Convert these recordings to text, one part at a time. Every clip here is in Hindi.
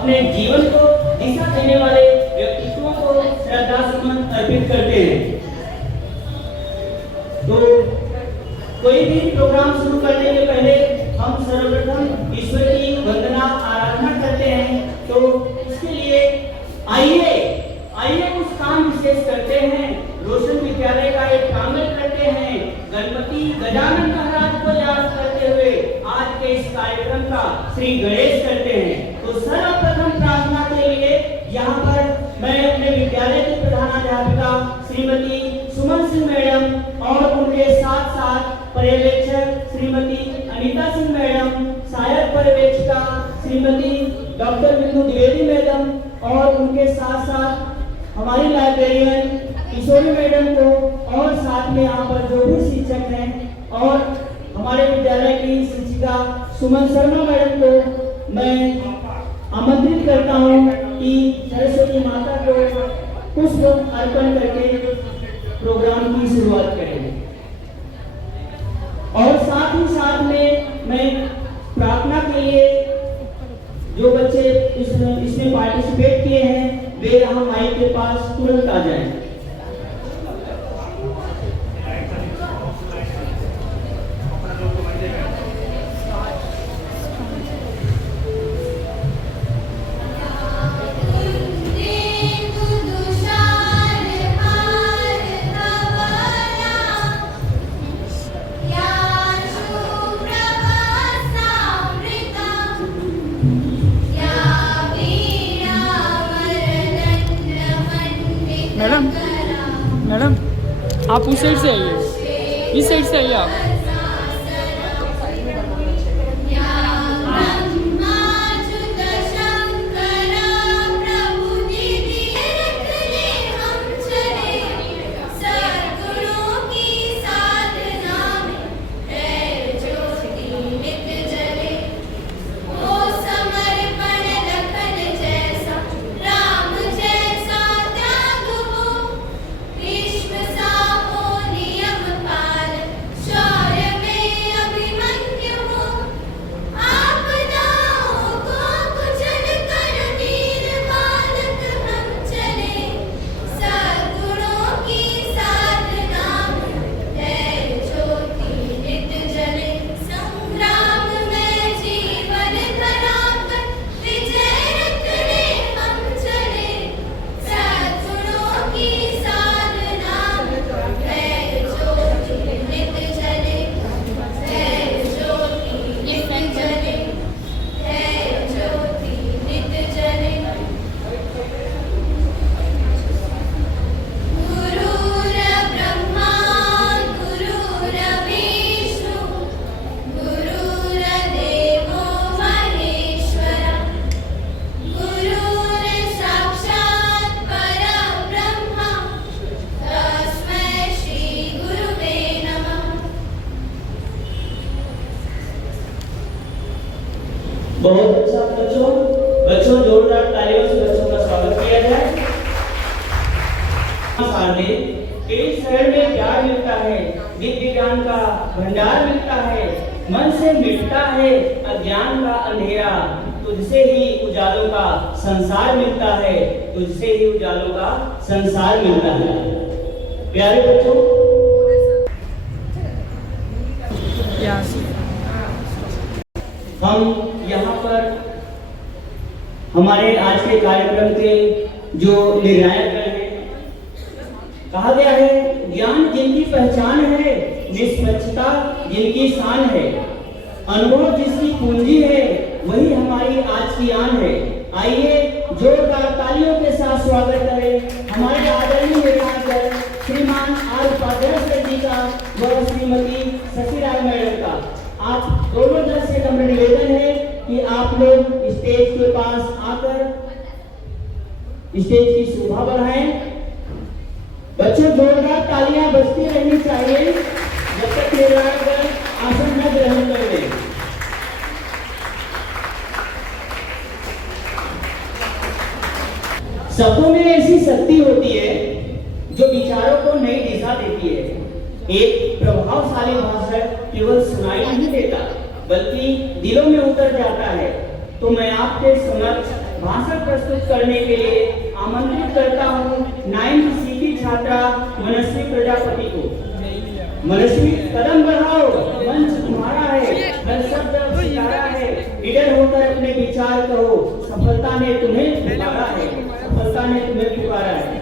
अपने जीवन को दिशा देने वाले व्यक्तित्वों को श्रद्धासुमन अर्पित करते हैं। तो कोई भी प्रोग्राम शुरू करने के पहले हम सर्वप्रथम ईश्वर की वंदना आराधना करते हैं। तो इसके लिए आइए कुछ काम विशेष करते हैं। रोशन विद्यालय का एक प्रांगण करते हैं। गणपति गजानन महाराज को याद करते हुए आज के इस कार्यक्रम का श्री गणेश करते हैं। तो सर्वप्रथम प्रार्थना के लिए यहाँ पर मैं अपने विद्यालय की प्रधानाध्यापिका श्रीमती सुमन सिंह मैडम और उनके साथ साथ पर्यवेक्षक श्रीमती अनीता सिंह मैडम, सहायक पर्यवेक्षिका श्रीमती डॉक्टर बिंदु द्विवेदी मैडम और उनके साथ साथ हमारी लाइब्रेरियन किशोरी मैडम को और साथ में यहाँ पर जो भी शिक्षक हैं और हमारे विद्यालय की शिक्षिका सुमन शर्मा मैडम को मैं आमंत्रित करता हूँ कि सरस्वती माता को पुष्प अर्पण करके प्रोग्राम की शुरुआत करेंगे। और साथ ही साथ में मैं प्रार्थना के लिए जो बच्चे इसमें पार्टिसिपेट किए हैं वे यहाँ माइक के पास तुरंत आ जाएं। मैडम आप उस साइड से आइए, इस साइड से आइए आप। बहुत अच्छा बच्चों जोरदार तालियों से बच्चों का स्वागत किया जाए। इस शहर में प्यार मिलता है, विद्या ज्ञान का भंडार मिलता है, मन से मिटता है अज्ञान का अंधेरा, तुझसे ही उजालों का संसार मिलता है, तुझसे ही उजालों का संसार मिलता है। प्यारे बच्चों, हम यहाँ पर हमारे आज के कार्यक्रम के जो निर्णायक हैं, कहा गया है ज्ञान जिनकी पहचान है, निष्पक्षता जिनकी शान है, अनुभव जिसकी पूंजी है, वही हमारी आज की आन है। आइए जोरदार तालियों के साथ स्वागत करें हमारे आदरणीय विधायक श्रीमान आर उपाध्याय जी का व श्रीमती शशि राय मैडम का। आप दोनों तरफ से नम्र निवेदन है कि आप लोग स्टेज के पास आकर स्टेज की शोभा बढ़ाएं। बच्चों जोरदार तालियां बजती रहनी चाहिए जब तक निर्णायक आसन न ग्रहण कर ले। शब्दों में ऐसी शक्ति होती है जो विचारों को नई दिशा देती है। एक प्रभावशाली भाषण केवल सुनाई नहीं देता बल्कि दिलों में उतर जाता है। तो मैं आपके समक्ष भाषण प्रस्तुत करने के लिए आमंत्रित करता हूँ 9th C की छात्रा मनस्वी प्रजापति को। मनस्वी, कदम बढ़ाओ, मंच तुम्हारा है, हर शब्द सितारा है, निडर होकर अपने विचार कहो, सफलता ने तुम्हें पुकारा है, सफलता ने तुम्हें पुकारा है।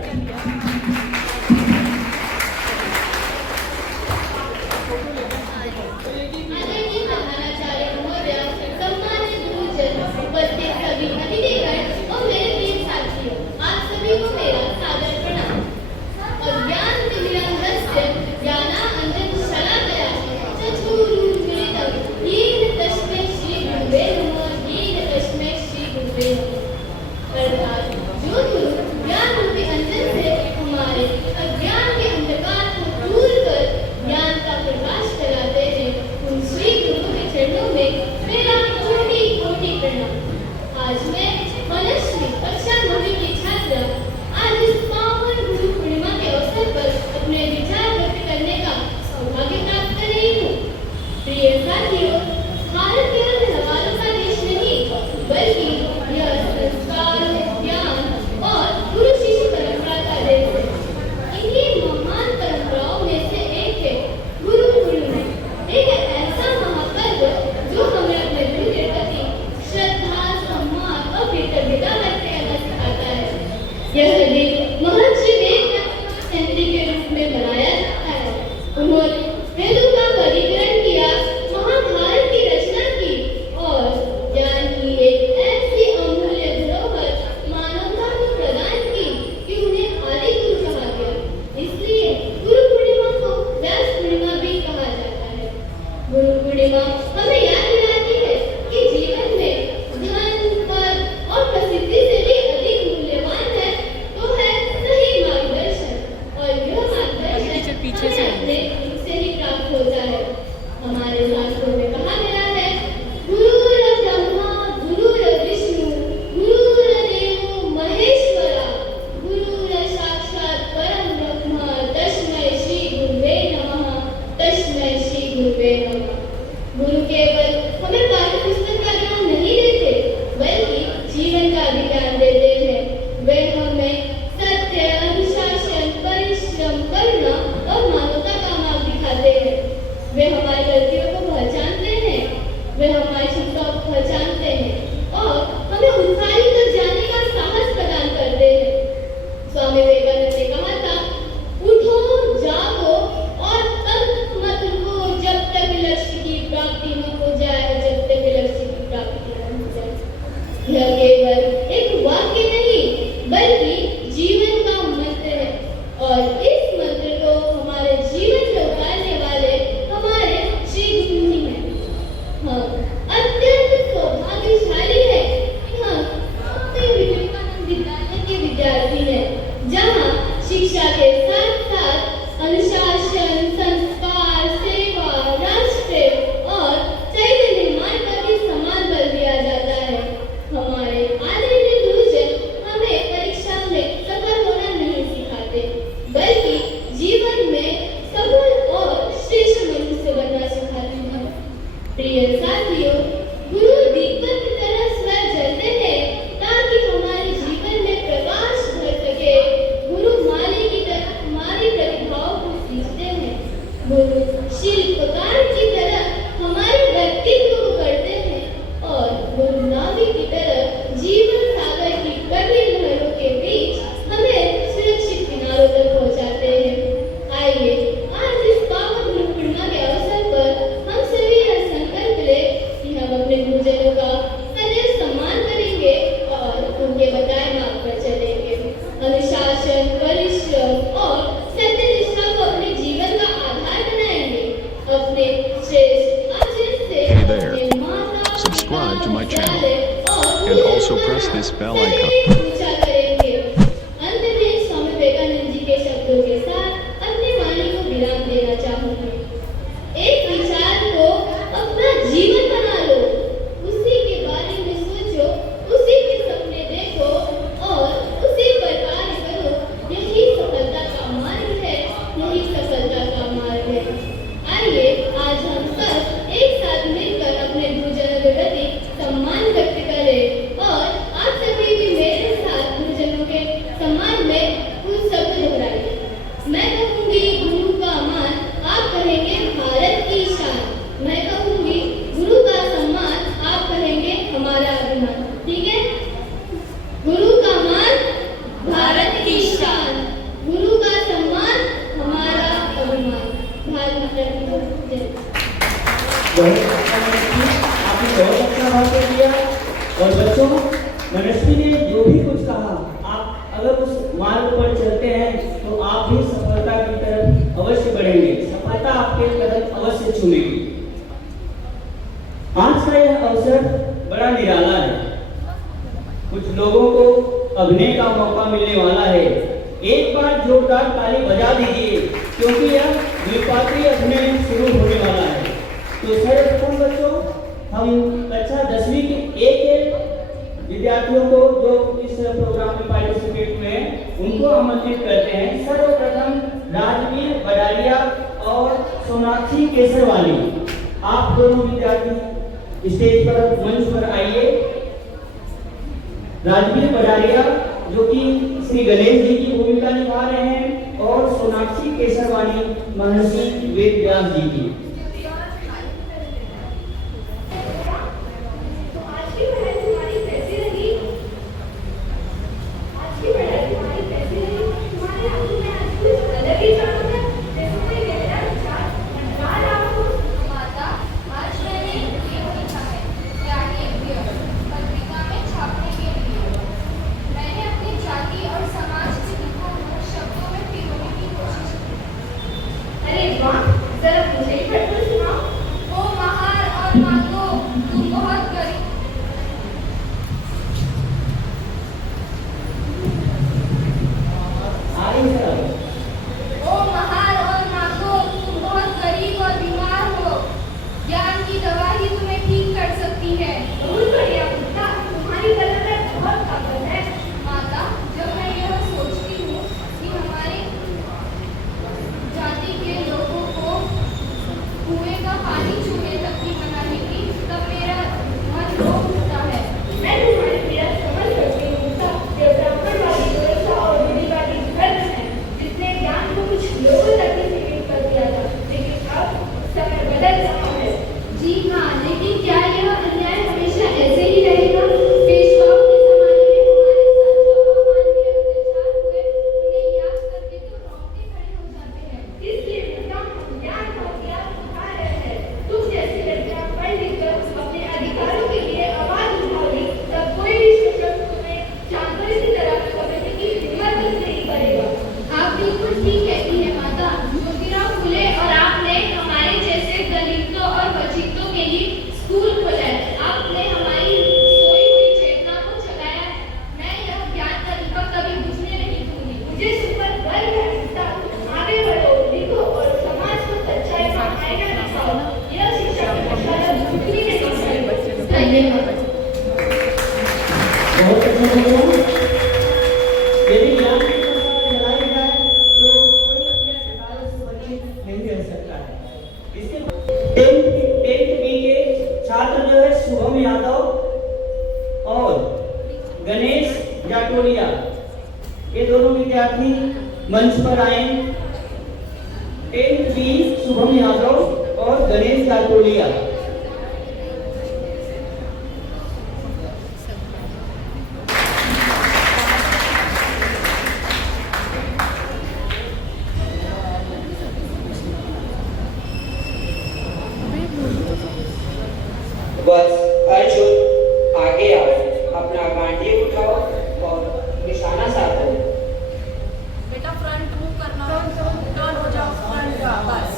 सम्मान व्यक्त करें और आप सभी आपने बहुत अच्छा वाक्य किया। और बच्चों, मनस्वी ने जो भी कुछ कहा, आप अगर उस मार्ग पर चलते हैं तो आप भी सफलता की तरफ अवश्य बढ़ेंगे, सफलता आपके कदम अवश्य चूमेगी। आज का यह अवसर बड़ा निराला है। कुछ लोगों को अभिनय का मौका मिलने वाला है। एक बार जोरदार ताली बजा दीजिए, क्योंकि यह द्विपात्री अभिनय शुरू होने वाला है। तो सर्वप्रथम बच्चों, हम कक्षा 10वीं के एक विद्यार्थियों को जो इस प्रोग्राम में पार्टिसिपेट हुए हैं उनको आमंत्रित करते हैं। सर्वप्रथम राजवीर बडालिया और सोनाक्षी केसरवाली, आप दोनों विद्यार्थी स्टेज पर मंच पर आइए। राजवीर बडालिया जो कि श्री गणेश जी की भूमिका निभा रहे हैं और सोनाक्षी केसरवाली महर्षि वेद व्यास जी की। ये दोनों विद्यार्थी मंच पर आए। 10th बी शुभम यादव और गणेश जाटोलिया। बस अर्जुन आगे आओ, अपना गांडी उठाओ और निशाना साधो। बेटा फ्रंट मूव करना, टर्न हो जाओ फ्रंट का, बस।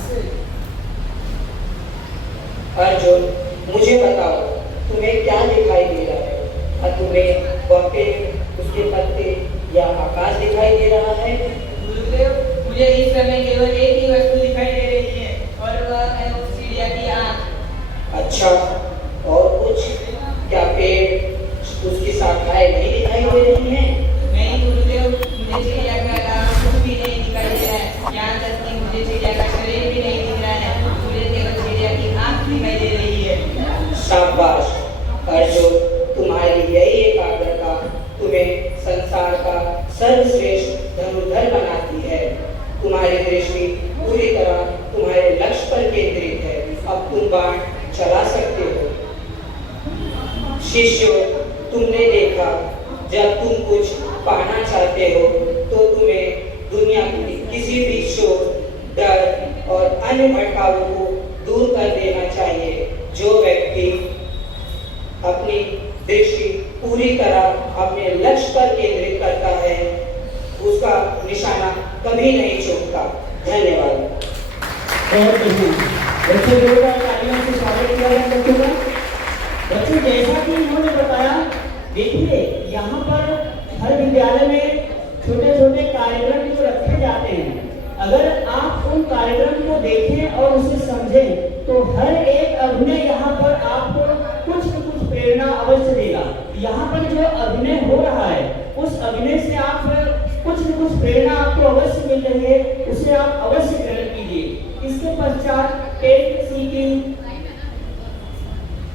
अर्जुन मुझे बताओ तुम्हें क्या दिखाई दे रहा है? और तुम्हें वह पेड़, उसके पत्ते या आकाश दिखाई दे रहा है? गुरुदेव, मुझे इस समय केवल एक ही वस्तु दिखाई दे रही है और वह है उस चिड़िया की आँख। अच्छा, और कुछ? क्या पेड़, उसकी शाखाएं नहीं दिखाई दे रही हैं? नहीं गुरुदेव, मुझे चिड़िया का आँख कुछ भी नहीं दिखाई दे रहा है। यहाँ तक कि मुझे चिड़िया का शरीर भी नहीं दिख रहा है। मुझे केवल चिड़िया की आँख दिखाई दे रही है। शाबाश अर्जुन, तुम्हारी यही एकाग्रता तुम्हें संसार का सर्वश्रेष्ठ धनुर्धर बनाती है। तुम्हारी दृष्टि पूरी तरह तुम्हारे लक्ष्य पर केंद्रित है। अब तुम बाण चला सकते हो। शिष्यों, तुमने देखा, जब तुम कुछ पाना चाहते हो तो तुम्हें दुनिया की किसी भी शोर, डर और अन्य भटकावों को दूर कर देना चाहिए। जो व्यक्ति अपनी दृष्टि पूरी तरह अपने लक्ष्य पर केंद्रित करता है उसका निशाना कभी नहीं चूकता। धन्यवाद। बहुत बढ़िया। बच्चों जोरदार तालियों से स्वागत किया जाए बच्चों का। बच्चों जैसा कि इन्होंने बताया, देखिए यहाँ पर हर विद्यालय में छोटे छोटे कार्यक्रम जो रखे जाते हैं, अगर आप उन कार्यक्रम को देखें और उसे समझें तो हर एक अभिनय यहाँ पर आपको कुछ न कुछ प्रेरणा अवश्य देगा। यहाँ पर जो अभिनय हो रहा है उस अभिनय से आप कुछ न कुछ प्रेरणा आपको अवश्य मिल रही है, उसे आप अवश्य ग्रहण कीजिए। इसके पश्चात 10th C की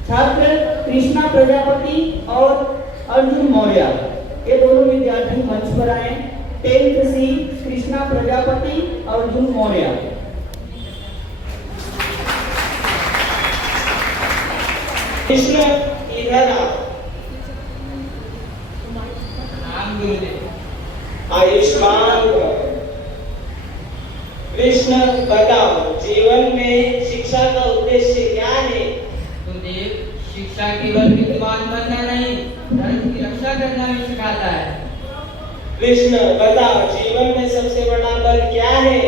छात्र कृष्णा प्रजापति और अर्जुन मौर्य, ये दोनों विद्यार्थी मंच पर आए। 10th C कृष्णा प्रजापति और अर्जुन मौर्य। कृष्ण इधर आओ। नाम गुरुदेव। आयुष्मान भव। कृष्ण बताओ, जीवन में शिक्षा का उद्देश्य क्या है? गुरुदेव, शिक्षा केवल विद्वान बनना नहीं, धर्म की रक्षा करना भी सिखाता है। कृष्ण बताओ, जीवन में सबसे बड़ा बल क्या है?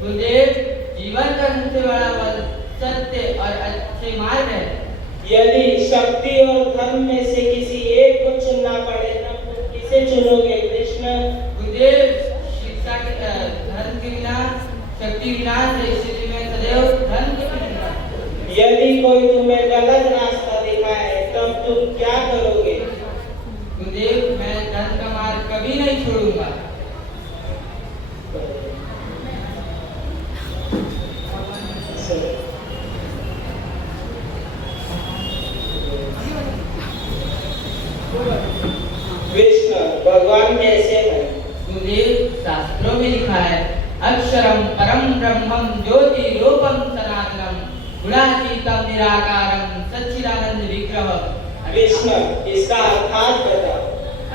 गुरुदेव, जीवन का सबसे बड़ा बल सत्य और अच्छे मार्ग है। यदि शक्ति और धर्म में से किसी एक को चुनना पड़े तब तुम किसे चुनोगे? कृष्ण। गुरुदेव, शिक्षा के धर्म के बिना शक्ति विनाश है, इसलिए मैं सदैव धर्म के चुनूंगा। यदि कोई तुम्हें गलत रास्ता दिखाए तब तुम क्या करोगे? गुरुदेव, मैं धर्म का मार्ग कभी नहीं छोड़ूंगा। कृष्ण भगवान कैसे है? गुरुदेव, शास्त्रों में लिखा है, अक्षरम परम ब्रह्मम ज्योति रूपम सनातनम गुणातीतम निराकारम सच्चिदानंद विग्रह। कृष्ण इसका अर्थात बताओ।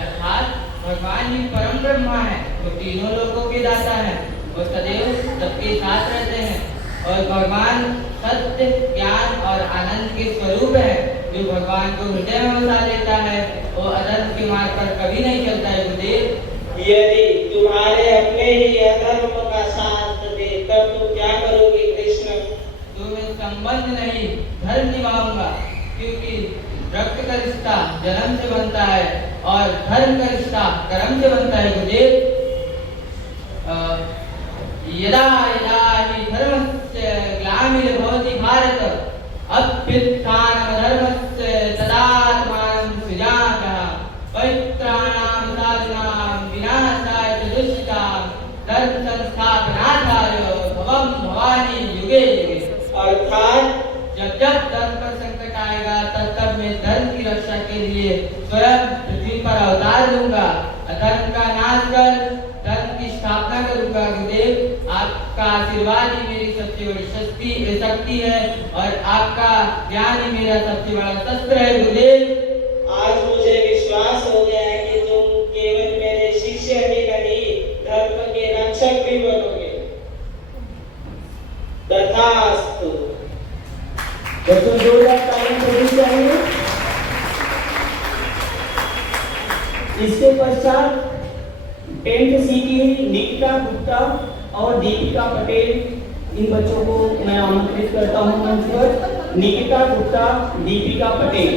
अर्थात भगवान ही परम ब्रह्मा है, वो तीनों लोकों के दाता है, वो सदैव सबके साथ रहते हैं और भगवान सत्य ज्ञान और आनंद के स्वरूप है। जो भगवान को हृदय में बसा लेता है वो अधर्म के मार्ग पर कभी नहीं चलता है। गुरुदेव, यदि तुम्हारे अपने ही अधर्म का साथ दे तब तुम क्या करोगे? कृष्ण। तो मैं संबंध नहीं धर्म निभाऊंगा, क्योंकि रक्त का रिश्ता जन्म से बनता है और धर्म का रिश्ता कर्म से बनता है। गुरुदेव, यदा यदा हि धर्मस्य ग्लानिर्भवति भारत अभ्युत्थानमधर्मस्य तदात्मानं सृजामः पवित्राणां साधूनां विनाशाय च दुष्टां धर्म संस्थापनार्थाय भवं भवानी युगे युगे। अर्थात जब जब धर्म पर संकट आएगा तब तब मैं धर्म की रक्षा के लिए स्वयं पृथ्वी पर अवतार लूंगा, अधर्म का नाश कर धर्म की स्थापना करूंगा। गुरुदेव, आपका आशीर्वाद ही मेरी सबसे बड़ी शक्ति है और आपका ज्ञान ही मेरा सबसे बड़ा शस्त्र है। गुरुदेव, आज मुझे विश्वास हो गया है कि तुम केवल मेरे शिष्य ही नहीं धर्म के रक्षक भी बनोगे। तथास्तु। बच्चों जोरदार तालियां बजानी चाहिए। इसके पश्चात 10th C की निकिता गुप्ता और दीपिका पटेल, इन बच्चों को मैं आमंत्रित करता हूं मंच पर। निकिता गुप्ता, दीपिका पटेल।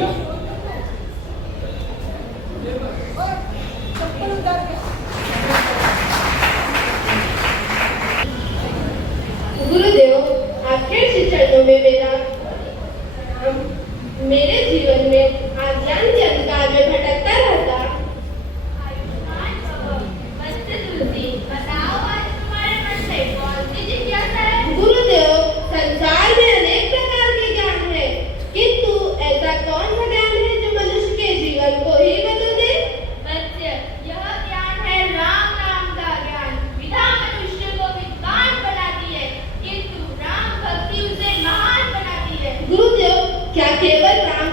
गुरुदेव, आपके चरणों में मेरे जीवन में अज्ञान के अंधकार में भटकता रहता। गुरुदेव, संसार में अनेक प्रकार के ज्ञान है, किंतु ऐसा कौन सा ज्ञान है जो मनुष्य के जीवन को ही बदल दे? बच्चे, यह ज्ञान है राम नाम का ज्ञान। विधा मनुष्य को विद्वान बनाती है, किंतु राम भक्ति उसे महान बनाती है। गुरुदेव, क्या केवल राम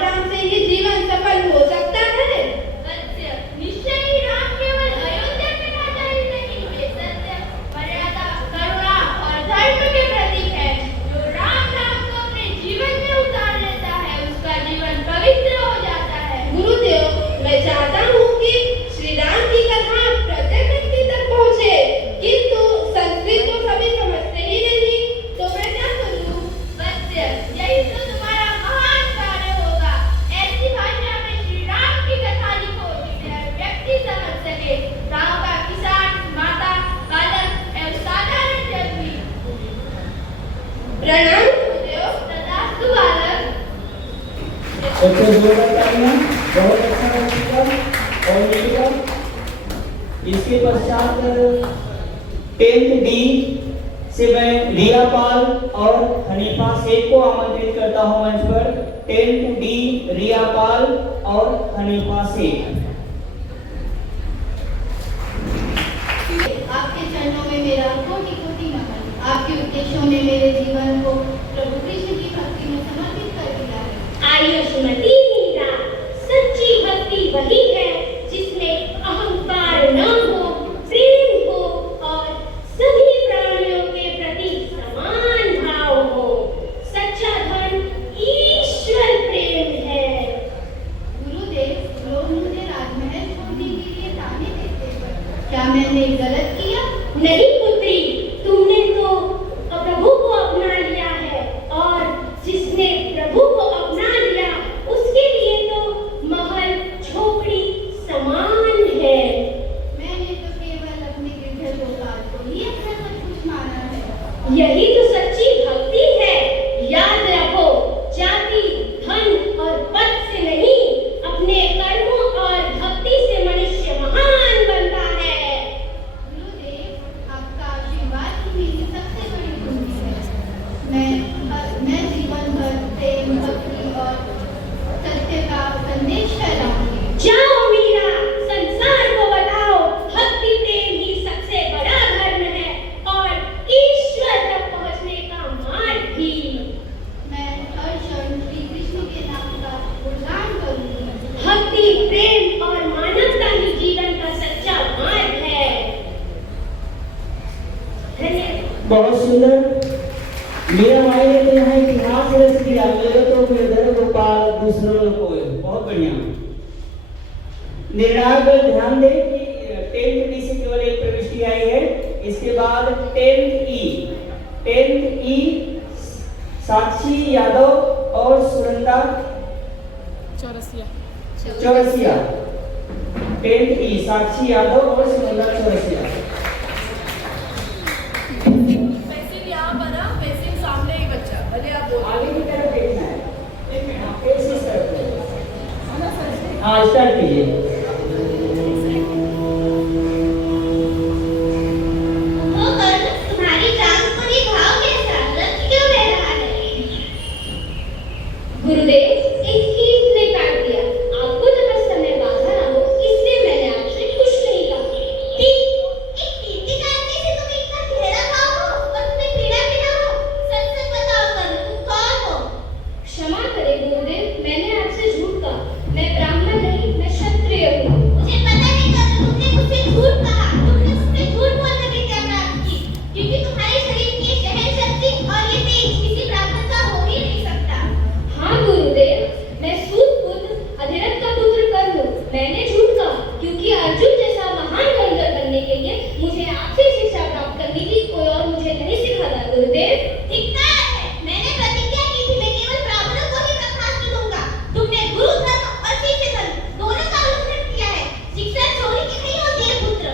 बच्चे जोरदार तालियां, बहुत अच्छा बच्चा और मिलेगा। इसके पश्चात 10th डी से मैं रिया पाल और हनीफा शेख को आमंत्रित करता हूं मंच पर। 10th डी रिया पाल और हनीफा शेख। आपके चरणों में मेरा कोटि कोटि नमन। आपके उपदेशों में मेरे जीवन को प्रभु कृष्ण की भक्ति में समर्पित कर दिया है। आयुष्मती मीरा, सच्ची भक्ति वही है जिसमें अहंकार न हो, प्रेम हो और सभी प्राणियों के प्रति समान भाव हो। सच्चा धन ईश्वर प्रेम है। गुरुदेव, लोग मुझे राजमहल छोड़ने के लिए ताने देते हैं। क्या मैंने गलत किया? नहीं पुत्री, तुमने तो प्रभु को अपना लिया है और जिसने प्रभु को अपना लिया उसके लिए तो महल झोपड़ी समान है। मैंने तो केवल अपने गिरधर गोपाल को ही अपना सब कुछ माना है। यही तो सच्ची भक्ति है। याद रखो, जाति, धन और पद से नहीं, अपने कर्मों और भक्ति से मनुष्य महान बनता है। गुरुदेव, आपका आशीर्वाद ही मेरी सबसे बड़ी पूंजी है। मैं जीवन भर प्रेम, भक्ति और सत्य का संदेश फैलाऊंगी। जाओ मीरा, संसार को बताओ, भक्ति प्रेम ही सबसे बड़ा धर्म है और ईश्वर तक पहुंचने का मार्ग भी। मैं हर क्षण श्री कृष्ण के नाम का गुणगान करूंगी। भक्ति, प्रेम और मानवता ही जीवन का सच्चा मार्ग है। धन्यवाद। बहुत सुंदर। मेरा माई ने तो यहाँ इतिहास रच दिया, मेरे तो गिरधर गोपाल दूसरों को। बहुत बढ़िया। निर्णायक ध्यान दें कि 10th डी से केवल एक प्रविष्टि आई है। इसके बाद 10th ई साक्षी यादव और सुनंदा चौरसिया। 10th ई साक्षी यादव और सुनंदा चौरसिया। आगे की तरफ देखना है। एक मिनट, आप फेस इस तरफ करो। हाँ, स्टार्ट कीजिए। हो कर्ण, तुम्हारी जान को निभाओ कैसा? रक्त क्यों बह रहा है? गुरुदेव, एक कीट ने काट दिया। आपको तपस्या में बाधा ना हो इसलिए मैंने आपसे कुछ नहीं कहा। एक कीट के काटने से तुम इतना गहरा भाव हो और तुम्हें पीड़ा भी ना हो? सच सच बताओ कर्ण, तुम कौन हो? क्षमा करें गुरुदेव, मैंने आपसे झूठ कहा। मैं ब्राह्मण नहीं, मैं क्षत्रिय हूँ। मुझे पता नहीं कर्ण, तुमने मुझसे झूठ कहा। तुमने मुझसे झूठ बोलकर विद्या प्राप्त की, क्योंकि तुम्हारे शरीर की सहन शक्ति और ये तेज किसी ब्राह्मण का हो ही नहीं सकता। हाँ गुरुदेव, मैं सूत पुत्र अधिरथ का पुत्र कर्ण हूँ। मैंने झूठ कहा क्योंकि अर्जुन जैसा महान गंधर्व बनने के लिए मुझे आपसे शिक्षा प्राप्त करनी थी, कोई और मुझे नहीं सिखाता। गुरुदेव, धिक्कार है। मैंने प्रतिज्ञा की थी मैं केवल ब्राह्मणों को ही ब्रह्मास्त्र दूंगा। तुमने गुरु धर्म और शिष्य धर्म दोनों का उल्लंघन किया है। शिक्षा चोरी की नहीं होती है पुत्र।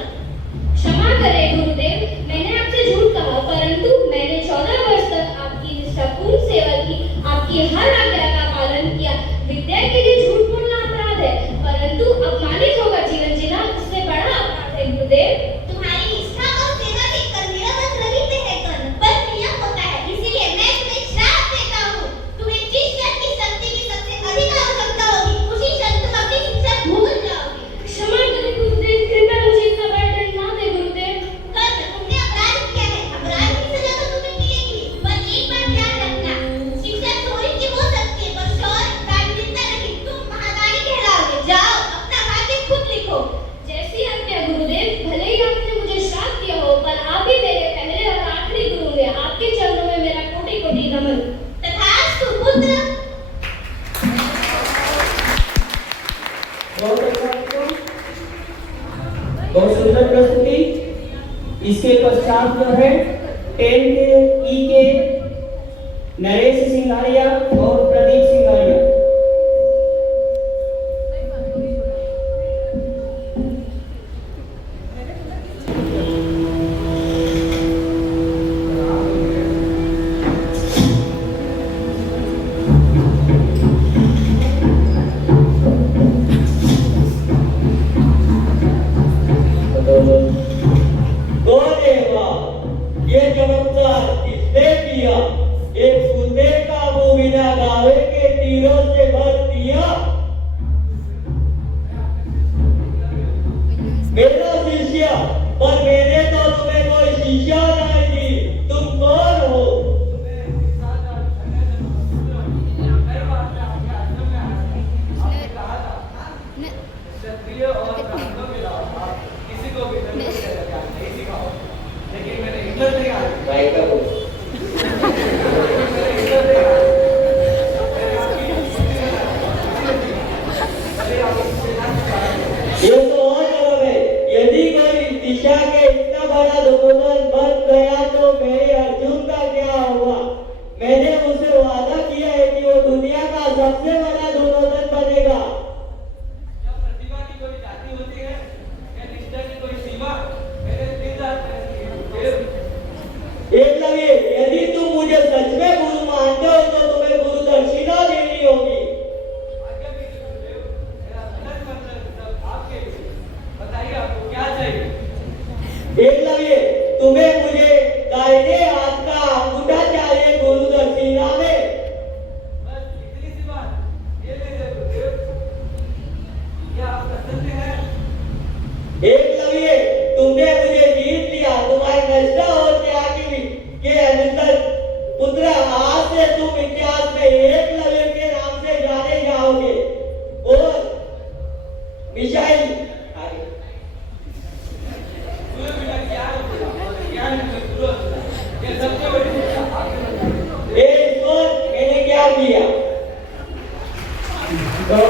क्षमा करें गुरुदेव, मैंने आपसे झूठ कहा, परंतु मैंने 14 वर्ष तक आपकी निष्ठापूर्ण सेवा की, आपकी हर आज्ञा का पालन किया। विद्या के लिए झूठ बोलना अपराध है, परंतु अपमानित होकर जीवन जीना उससे बड़ा अपराध है। गुरुदेव, तुम्हारी निष्ठा और सेवा देखकर मेरा मन रहित है कर्ण, पर प्रिय होता है, इसीलिए मैं तुम्हें श्राप देता हूँ। तुम्हें जिस क्षण की शक्ति की सबसे अधिक आवश्यकता होगी, उसी क्षण तुम अपनी शिक्षा भूल जाओगे। क्षमा करें गुरुदेव, कृपया मुझे इतना बर्डन ना दे गुरुदेव। कर्ण, तुमने अपराध किया है, अपराध की सजा तो तुम्हें मिलेगी, पर एक बात ध्यान रखना, शिक्षा चोरी की हो सकती है, पर शौर्य, प्रामाणिकता नहीं। तुम महादानी कहलाओगे। जाओ, अपना भाग्य खुद लिखो। जैसी आज्ञा गुरुदेव। भले ही आपने मुझे श्राप दिया हो, पर आप ही मेरे पहले और आखिरी गुरु हैं। आपके चरणों में मेरा कोटि कोटि नमन। तथास्तु पुत्र। बहुत अच्छा बच्चों। बहुत सुंदर प्रस्तुति। इसके पश्चात जो है 10th ई के नरेश सिंघानिया और प्रदीप सिंघानिया। पर मैंने तो तुम्हें कोई शिक्षा नहीं दी। तुम कौन हो? भाई का बोल। ये तो और जवाब है। यदि कोई दिशा के इतना बड़ा दुर्योधन बन गया तो मेरे अर्जुन का क्या होगा? मैंने उसे वादा किया है कि वो दुनिया का सबसे बड़ा दुर्योधन बनेगा। प्रतिभा की कोई जाति होती है या निष्ठा की कोई सीमा? मेरे एकलव्य, यदि तुम मुझे सच में गुरु मानते हो तो तुम्हें गुरु दक्षिणा देनी होगी। बताइए आपको क्या चाहिए? एकलव्य, तुम्हें मुझे दाहिने हाथ का अंगूठा चाहिए गुरु दक्षिणा में। बस इतनी सी बात। ये ले ले गुरुदेव। क्या आप प्रसन्न हैं? एकलव्य, तुमने मुझे जीत लिया। तुम्हारी निष्ठा और त्याग के अनुसार पुत्र, आज से तुम इतिहास में एकलव्य के नाम से जाने जाओगे। और मिसाइल मैंने क्या किया? भाई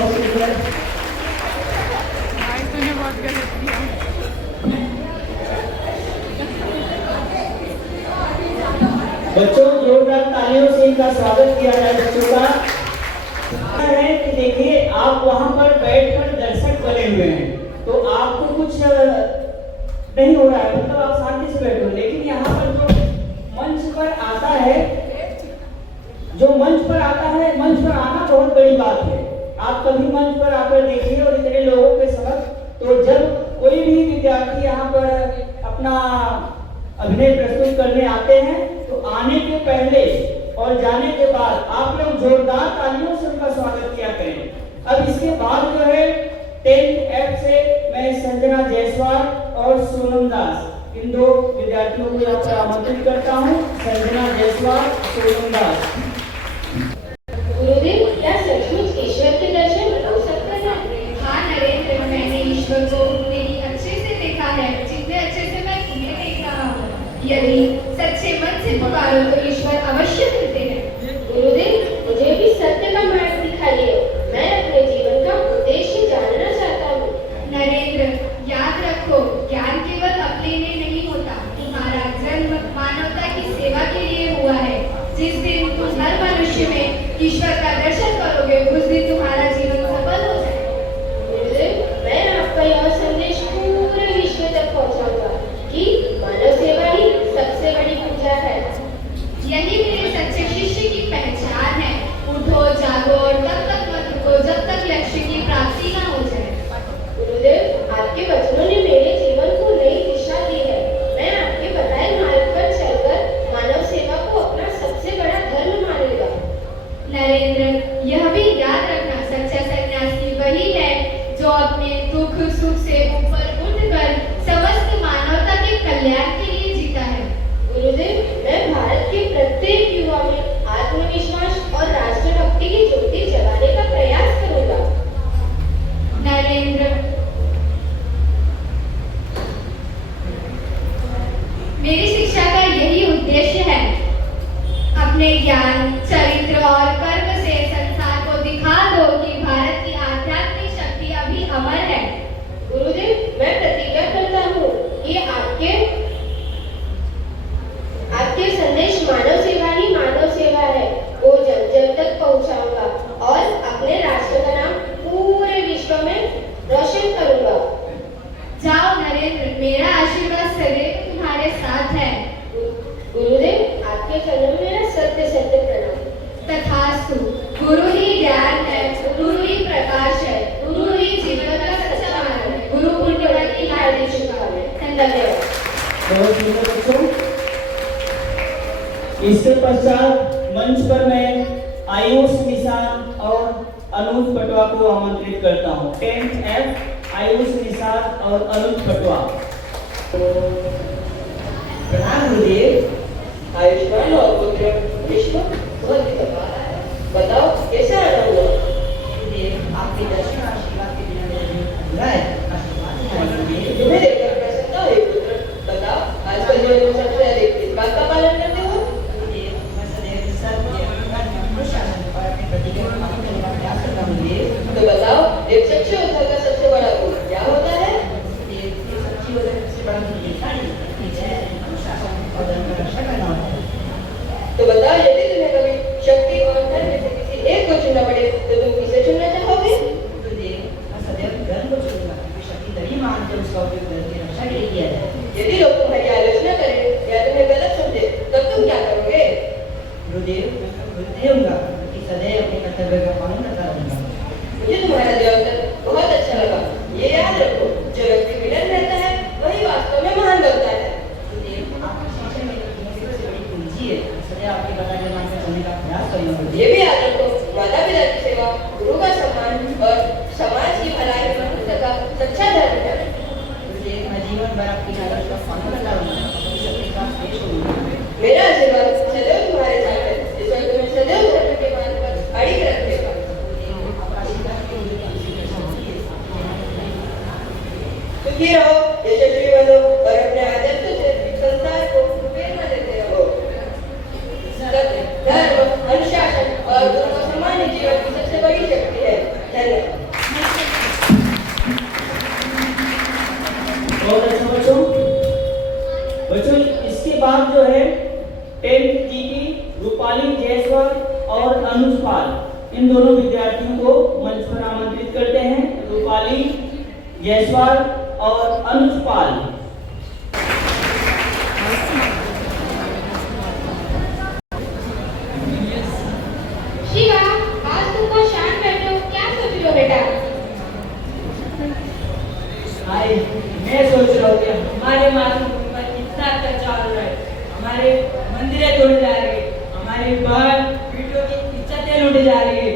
तूने बहुत गलत किया। बच्चों, जोरदार तालियों से इनका स्वागत किया जाए। बच्चों का है कि देखिए, आप वहां पर बैठकर दर्शक बने हुए हैं तो आपको कुछ नहीं हो रहा है, मतलब आप शांति से बैठे हो। लेकिन यहाँ पर जो मंच पर आता है, मंच पर आना बहुत बड़ी बात है। आप कभी मंच पर आकर देखिए और इतने लोगों के समक्ष, तो जब कोई भी विद्यार्थी यहाँ पर अपना अभिनय प्रस्तुत करने आते हैं तो आने के पहले और जाने के बाद आप लोग जोरदार तालियों से उनका स्वागत किया करें। अब इसके बाद जो है 10F से मैं संजना जायसवाल और सोनम दास, इन दो विद्यार्थियों को यहाँ पर आमंत्रित करता हूँ। संजना जायसवाल, सोनम दास। गुरुदेव, क्या सचमुच ईश्वर के दर्शन हो सकते हैं? हाँ नरेंद्र, मैंने ईश्वर को मेरी अच्छे से देखा है, जितने अच्छे से मैं तुम्हें देख रहा हूँ। यदि सच्चे मन से पुकारो तो ईश्वर अवश्य मिलते हैं। गुरुदेव, मुझे भी सत्य का मार्ग दिखाइए। मैं अपने जीवन का उद्देश्य जानना चाहता हूँ। नरेंद्र, याद रखो, ज्ञान केवल अपने लिए नहीं होता। तुम्हारा जन्म मानवता की सेवा के लिए हुआ है। जिस दिन तुम हर मनुष्य में ईश्वर का दर्शन करोगे, उस दिन तुम्हारा जीवन सफल हो जाएगा। गुरुदेव, मैं आपका यह संदेश पूरे विश्व तक पहुँचाऊंगा कि मानव सेवा ही सबसे बड़ी पूजा है। यही मेरे सच्चे शिष्य की पहचान है। उठो, जागो और तब तक मत रुको जब तक लक्ष्य की प्राप्ति ना हो जाए। गुरुदेव, आपके वचनों ने मेरे जीवन को नई दिशा दी है। मैं आपके बताए मार्ग पर चलकर मानव सेवा को अपना सबसे बड़ा धर्म मानूंगा। नरेंद्र, यह भी याद रखना, सच्चा सन्यासी वही है जो अपने दुख सुख से ऊपर उठकर समस्त मानवता के कल्याण के लिए जीता है। गुरुदेव, मैं भारत के प्रत्येक युवा में आत्मविश्वास और राष्ट्रभक्ति की ज्योति जगाने का प्रयास करूंगा। नरेंद्र, मेरी शिक्षा का यही उद्देश्य है। अपने ज्ञान, चरित्र और कर्म से संसार को दिखा दो कि भारत की आध्यात्मिक शक्ति अभी अमर है। गुरुदेव, मैं प्रतिज्ञा करता हूँ कि आपके संदेश मानव सेवा ही मानव सेवा है वो जन जन तक पहुँचाऊंगा और अपने राष्ट्र का नाम पूरे विश्व में रोशन करूंगा। जाओ नरेंद्र, मेरा आशीर्वाद सदैव तुम्हारे साथ है। गुरुदेव, आपके चरणों में मेरा सत्य सत्य प्रणाम। तथास्तु। गुरु ही ज्ञान है, गुरु ही प्रकाश है, गुरु ही जीवन का सच्चा मार्ग है। गुरु पूर्णिमा की हार्दिक शुभकामनाएं। धन्यवाद। बहुत सुंदर बच्चों। इसके पश्चात मंच पर मैं आयुष निशान और अनुज पटवा को आमंत्रित करता हूँ। 10F आयुष निशान और अनुज पटवा। प्रणाम गुरुदेव। आयुष्मान और पुत्र विष्णु बहुत ही सफल है। बताओ कैसे आना हुआ? गुरुदेव आपके दर्शन और आशीर्वाद के बिना मेरा जीवन अधूरा है। आशीर्वाद चाहिए। तुम्हें देखकर प्रसन्नता हुई पुत्र। बताओ आजकल जो तुम सबसे अधिक किस बात का पालन करते हो? गुरुदेव मैं सदैव सत्य, धर्म, अनुशासन और अपने प्रतिज्ञा का पालन करने का प्रयास करता हूँ गुरुदेव। तो बताओ एक सच्चे उद्धव का सबसे बड़ा गुण क्या होता है? गुरुदेव एक सच्ची उद्धव का सबसे बड़ा गुण ये है अनुशासन और धर्म का रक्षा करना होता है। तो बताओ यदि तुम्हें कभी शक्ति और धर्म में से किसी एक को चुनना पड़े तो तुम किसे चुनना चाहोगे? गुरुदेव मैं सदैव धर्म को चुनूंगा क्योंकि शक्ति तभी महान जब उसका उपयोग धर्म की रक्षा के लिए किया जाए। यदि लोग तुम्हारी आलोचना करें या तुम्हें गलत समझे तब तुम क्या करोगे? गुरुदेव मैं भूलते रहूंगा कि सदैव अपने कर्तव्य का पालन करता रहूंगा। मुझे तुम्हारा जवाब बहुत अच्छा लगा। ये याद रखो जो व्यक्ति विनम्र रहता है वही वास्तव में महान बनता है। गुरुदेव आपकी शिक्षा में सबसे बड़ी पूंजी है। सदैव आपके बताए मार्ग पर चलने का प्रयास करूंगा। ये भी याद रखो माता पिता की सेवा, गुरु का सम्मान और समाज की भलाई मनुष्य का सच्चा धर्म है। गुरुदेव मैं जीवन भर आपकी आदर्श का पालन करता रहूंगा। सबके साथ पेश होऊंगा। मेरा आशीर्वाद सदैव तुम्हारे साथ है। ईश्वर तुम्हें सदैव धर्म के मार्ग पर अड़िग रखेगा। सुखी रहो, यशस्वी बनो और अपने आदर्शों से संसार को प्रेरणा देते रहो। सत्य, धर्म, अनुशासन और गुरु का सम्मान ही जीवन की सबसे बड़ी शक्ति है। धन्यवाद। बहुत अच्छा बच्चों। बच्चों इसके बाद जो है 10th जी की रूपाली जायसवाल और अनुज पाल इन दोनों विद्यार्थियों को मंच पर आमंत्रित करते हैं। रूपाली जायसवाल और अनुज पाल। शिवा आज तुम बहुत शांत बैठे हो, क्या सोच रहे हो बेटा? मैं सोच रहा हूँ कि हमारे मातृभूमि पर कितना अत्याचार हो रहा है। हमारे मंदिरें तोड़े जा रही है, हमारी बहन बेटियों की इज्जतें लूटी जा रही है।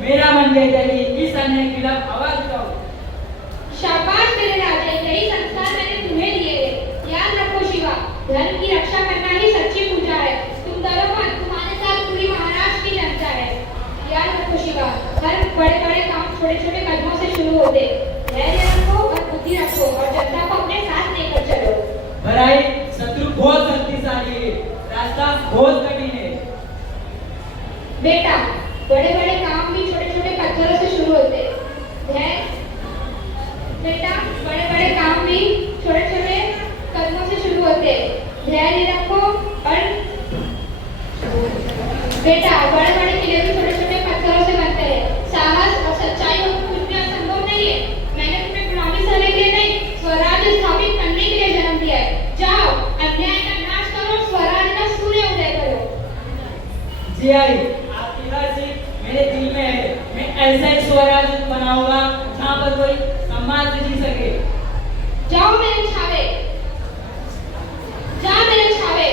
मेरा मन कहता है कि इस अन्याय के खिलाफ आवाज उठाओ। शाबाश मेरे राजा, यही संस्कार मैंने तुम्हें दिए हैं। याद रखो शिवा, धर्म की रक्षा करना ही सच्ची पूजा है। तुम डरो मत, तुम्हारे साथ पूरी महाराष्ट्र की जनता है। याद रखो शिवा, हर बड़े बड़े काम छोटे छोटे कदमों से शुरू होते। धैर्य रखो और बुद्धि रखो और जनता को अपने साथ लेकर चलो। भराई शत्रु बहुत शक्तिशाली है, रास्ता बहुत कठिन है। बेटा बड़े बड़े काम भी छोटे छोटे पत्थरों से शुरू होते। बेटा बड़े बड़े काम भी छोटे छोटे कदमों से शुरू होते। धैर्य रखो और बेटा बड़े बड़े किले भी छोटे छोटे पत्थरों से बनते हैं। साहस और सच्चाई हो तो कुछ भी असंभव नहीं है। मैंने तुम्हें गुलामी सहने के लिए नहीं, स्वराज्य स्थापित करने के लिए जन्म दिया है। जाओ अन्याय का नाश करो, स्वराज का सूर्य उदय करो। जी आई, आपकी हर चीज मेरे दिल में है। मैं ऐसा एक स्वराज बनाऊंगा जहाँ पर कोई सम्मान से जी सके। जाओ मेरे छावे, जा मेरे छावे।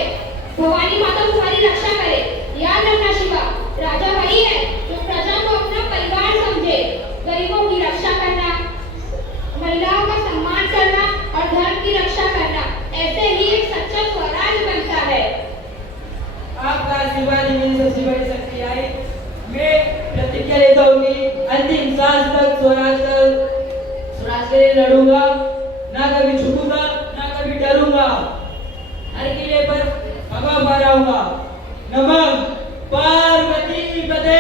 भवानी माता तुम्हारी रक्षा करे। याद रखना शिवा, राजा वही है जो प्रजा को अपना परिवार समझे। गरीबों की रक्षा करना, महिलाओं का सम्मान करना और धर्म की रक्षा करना, ऐसे ही एक सच्चा स्वराज बनता है। आपका आशीर्वाद ही मेरी सबसे बड़ी शक्ति आई। मैं प्रतिज्ञा लेता हूँ कि अंतिम सांस तक स्वराज के लिए लड़ूंगा, ना कभी झुकूंगा, ना कभी डरूंगा। हर किले पर हवा भराऊंगा। नमः पार्वती पते,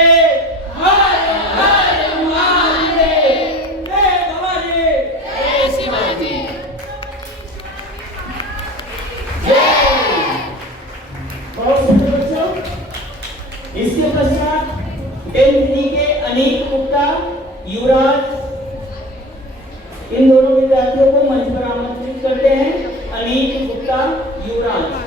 हर हर महादेव। जय भवानी, जय शिवाजी। बहुत सुंदर बच्चों। इसके पश्चात 10th जी के अनिल गुप्ता, युवराज इन दोनों विद्यार्थियों को मंच पर आमंत्रित करते हैं। अनिल गुप्ता, युवराज।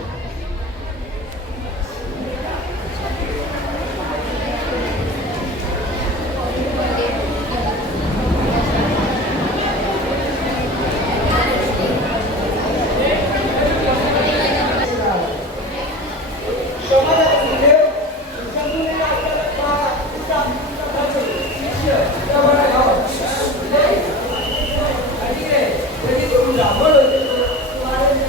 तुम्हारे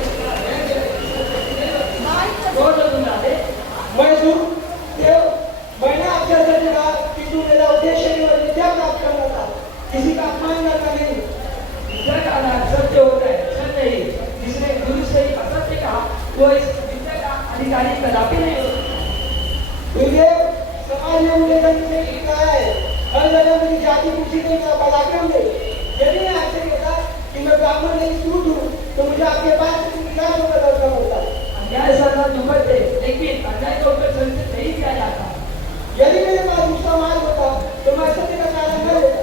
वो इस विद्या का अधिकारी कदापि नहीं हो। गुरुदेव, समाज में मुझे जन्म से लिखा है, हर जगह मेरी जाति पूछी गई का पराक्रम दे। यदि मैं आपसे कहता कि मैं ब्राह्मण नहीं सूद हूँ, तो मुझे आपके पास क्या करना पड़ता? अन्याय सरकार दुखद थे, लेकिन अन्याय को ऊपर संचित नहीं किया जाता। यदि मेरे पास दूसरा मार्ग होता, तो मैं सत्य का कारण न लेता।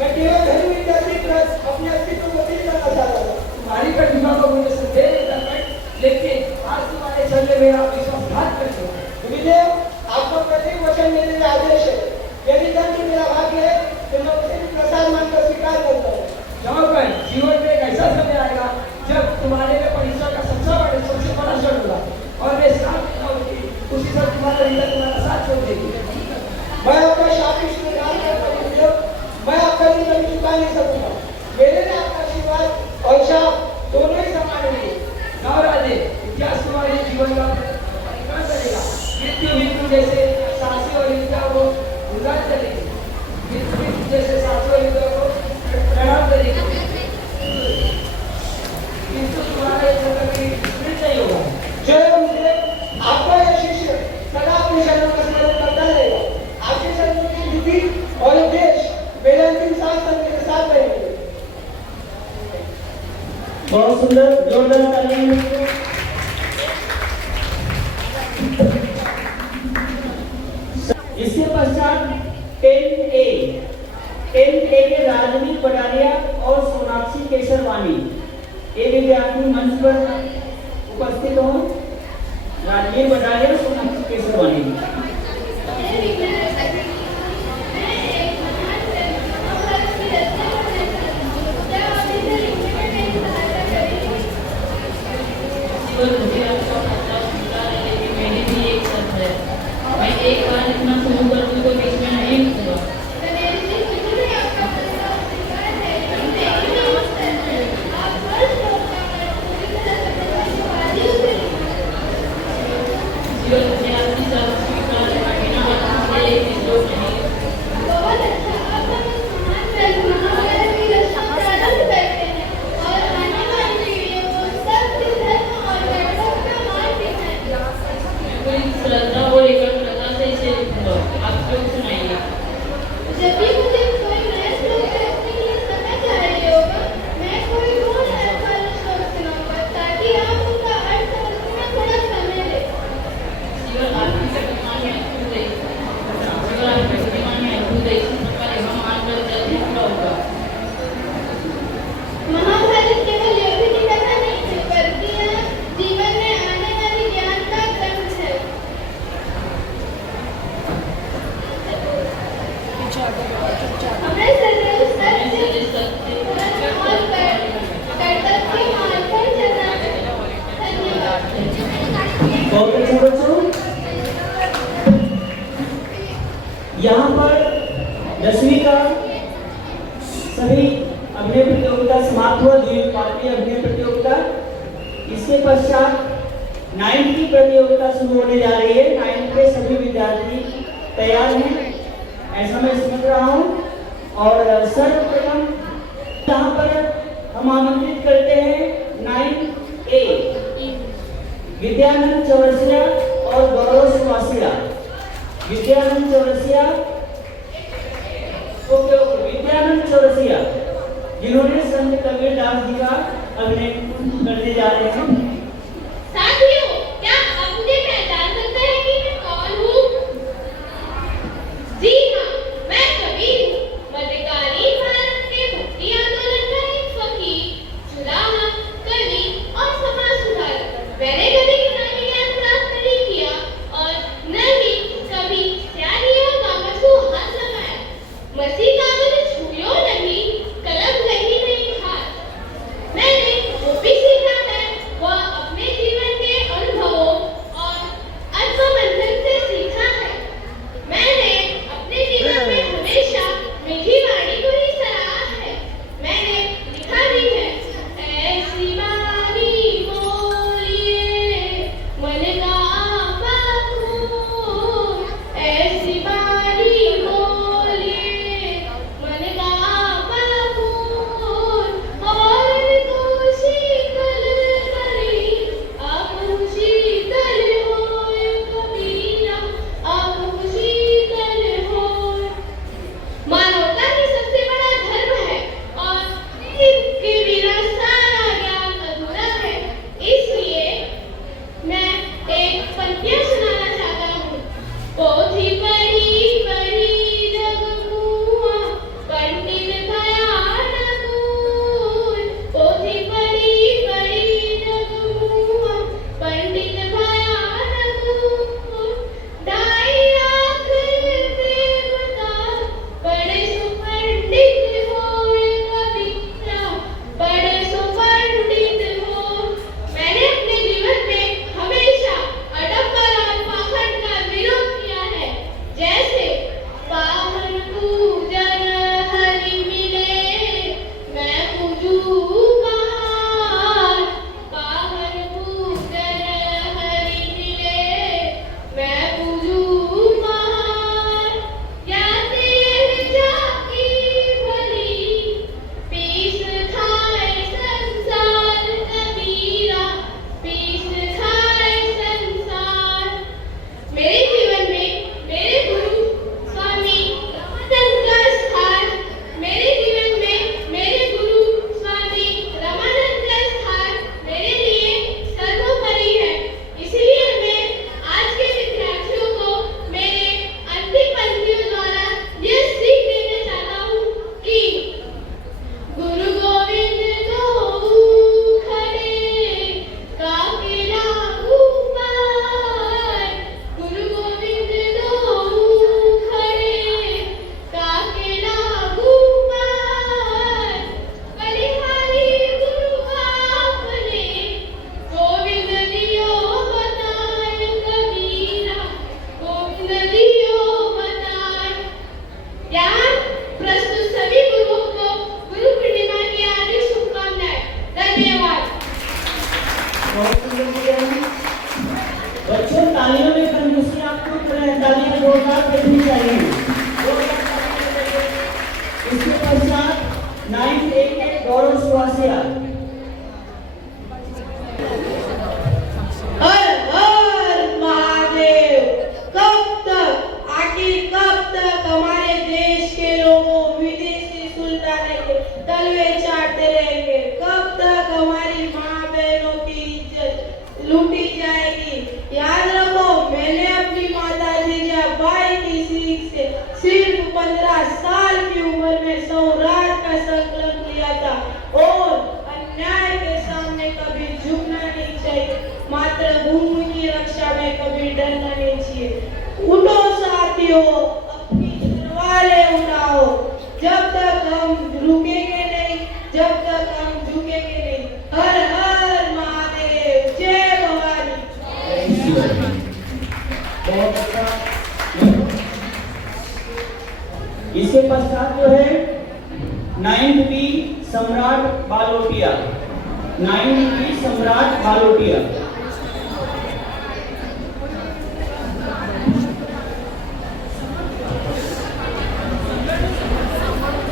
मैं केवल धर्म विद्यार्थी प्लस अपने अस्तित्व को सिद्ध करना चाहता था। तुम्हारी प्रतिभा को मुझे संदेह देता है, लेकिन आज तुम्हारे चलने मेरा विश्वासघात करते हो। गुरुदेव, आपका प्रत्येक वचन मेरे लिए आदेश है। यदि धर्म मेरा भाग्य है, तो मैं उसे भी प्रसाद मानकर स्वीकार करता हूँ। जाओकर जीवन में एक ऐसा समय आएगा जब तुम्हारे में परिश्रम का सबसे बड़ा क्षण होगा और मैं श्राप देता हूँ कि उसी समय तुम्हारा हृदय तुम्हारा साथ छोड़ देगी। मैं आपका शाप स्वीकार करता हूँ गुरुदेव। मैं आपका दिन कभी चुका नहीं सकूंगा। मेरे लिए आपका आशीर्वाद और शाप दोनों ही समान होंगे। गाँव राजे, इतिहास तुम्हारे जीवन का परिक्रमा करेगा। मृत्यु जैसे साहसी और युद्ध को उदार करेगी। मृत्यु जैसे साहसी और युद्ध को प्रणाम करेगी। किंतु तुम्हारा इस जगह की स्मृति नहीं होगा। जय गुरुदेव, आपका यह शिष्य सदा अपने शरणों का स्मरण करता रहेगा। आपके शरणों की बुद्धि और उपदेश मेरे अंतिम सांस तक मेरे साथ रहेंगे। बहुत सुंदर, जोरदार तालियां। इसके पश्चात 10A के राजनीति पटारिया और सोनाक्षी केसरवानी ये विद्यार्थी मंच पर उपस्थित हो। राजवीर पटारिया, सोनाक्षी केसरवानी। मुझे आपका पता चलता है, लेकिन मेरी भी एक शर्त है। मैं एक बार इतना शुरू कर दूँ तो बीच में नहीं रुकूंगा। जीवन मुझे आपकी शर्त स्वीकार है, बिना हाथ से एक भी जोड़ नहीं। बहुत अच्छा, आप हम महाभारत की रचना प्रारंभ करते हैं और आने वाली पीढ़ियों को सत्य, धर्म और वैभव का मार्ग दिखाएंगे। मैं पूरी श्रद्धा और एकाग्रता से इसे लिखूंगा। आप श्लोक सुनाइए। जब भी मुझे कोई नया श्लोक रचने के लिए समय चाहिए होगा, मैं कोई रोज ऐसा श्लोक सुनाऊंगा ताकि आप उनका अर्थ समझने में थोड़ा समय लें। जीवन आपकी प्रतिमा में अद्भुत है। जीवन आपकी प्रतिमा में अद्भुत है। इसी प्रकार यह मानकर जल्दी पूरा होगा। महाभारत केवल युद्ध की कथा नहीं है, बल्कि यह जीवन में आने वाली ज्ञान का ग्रंथ है। हमें सदैव सत्य, धर्म और कर्तव्य के मार्ग पर चलना है। धन्यवाद। बहुत अच्छा बच्चों, यहाँ पर 10वीं का सभी अभिनय प्रतियोगिता समाप्त हुआ। द्विपाक्षीय अभिनय प्रतियोगिता। इसके पश्चात 9th की प्रतियोगिता शुरू होने जा रही है। 9th के सभी विद्यार्थी तैयार हैं, ऐसा मैं समझ रहा हूँ। और सर्वप्रथम यहाँ पर हम आमंत्रित करते हैं 9A विद्यानंद चौरसिया और गौरव सुवासिया। विद्यानंद चौरसिया, विद्यानंद चौरसिया जिन्होंने संत कबीर दास जी का अभिनय करने जा रहे हैं। साथियों, क्या आप मुझे पहचान सकते हैं कि मैं कौन हूँ? जी हाँ, मैं कबीर हूँ। मध्यकालीन भारत के भक्ति आंदोलन का एक फकीर, जुलाहा, कवि और समाज सुधारक। मैंने कभी किताबी ज्ञान प्राप्त नहीं किया और न ही कभी स्याही और कागज को हाथ लगाया। मसीह कागज छुयो नहीं, कलम रही नहीं हाथ। मैंने जो भी सीखा है वह पश्चात देखनी चाहिए। इसके पश्चात 9A के गौरव सुवासिया। हर हर महादेव। कब तक, आखिर कब तक हमारे देश के लोगों विदेशी सुल्तान के तलवे चाटते रहेंगे? कब तक हमारी माँ बहनों की इज्जत लूटी जाएगी? याद रखो, मैंने अपनी माता जीजा बाई की सीख से सिर्फ 15 साल की उम्र में स्वराज का संकल्प लिया था और अन्याय के सामने कभी झुकना नहीं चाहिए, मात्र भूमि की रक्षा में कभी डरना नहीं चाहिए। उठो साथियों, अपनी तलवारें उठाओ, जब तक हम रुकेंगे नहीं, जब तक हम झुकेंगे नहीं। हर हर महादेव, जय भवानी। बहुत अच्छा। इसके पश्चात जो है 9B सम्राट बालोटिया। 9B सम्राट बालोटिया।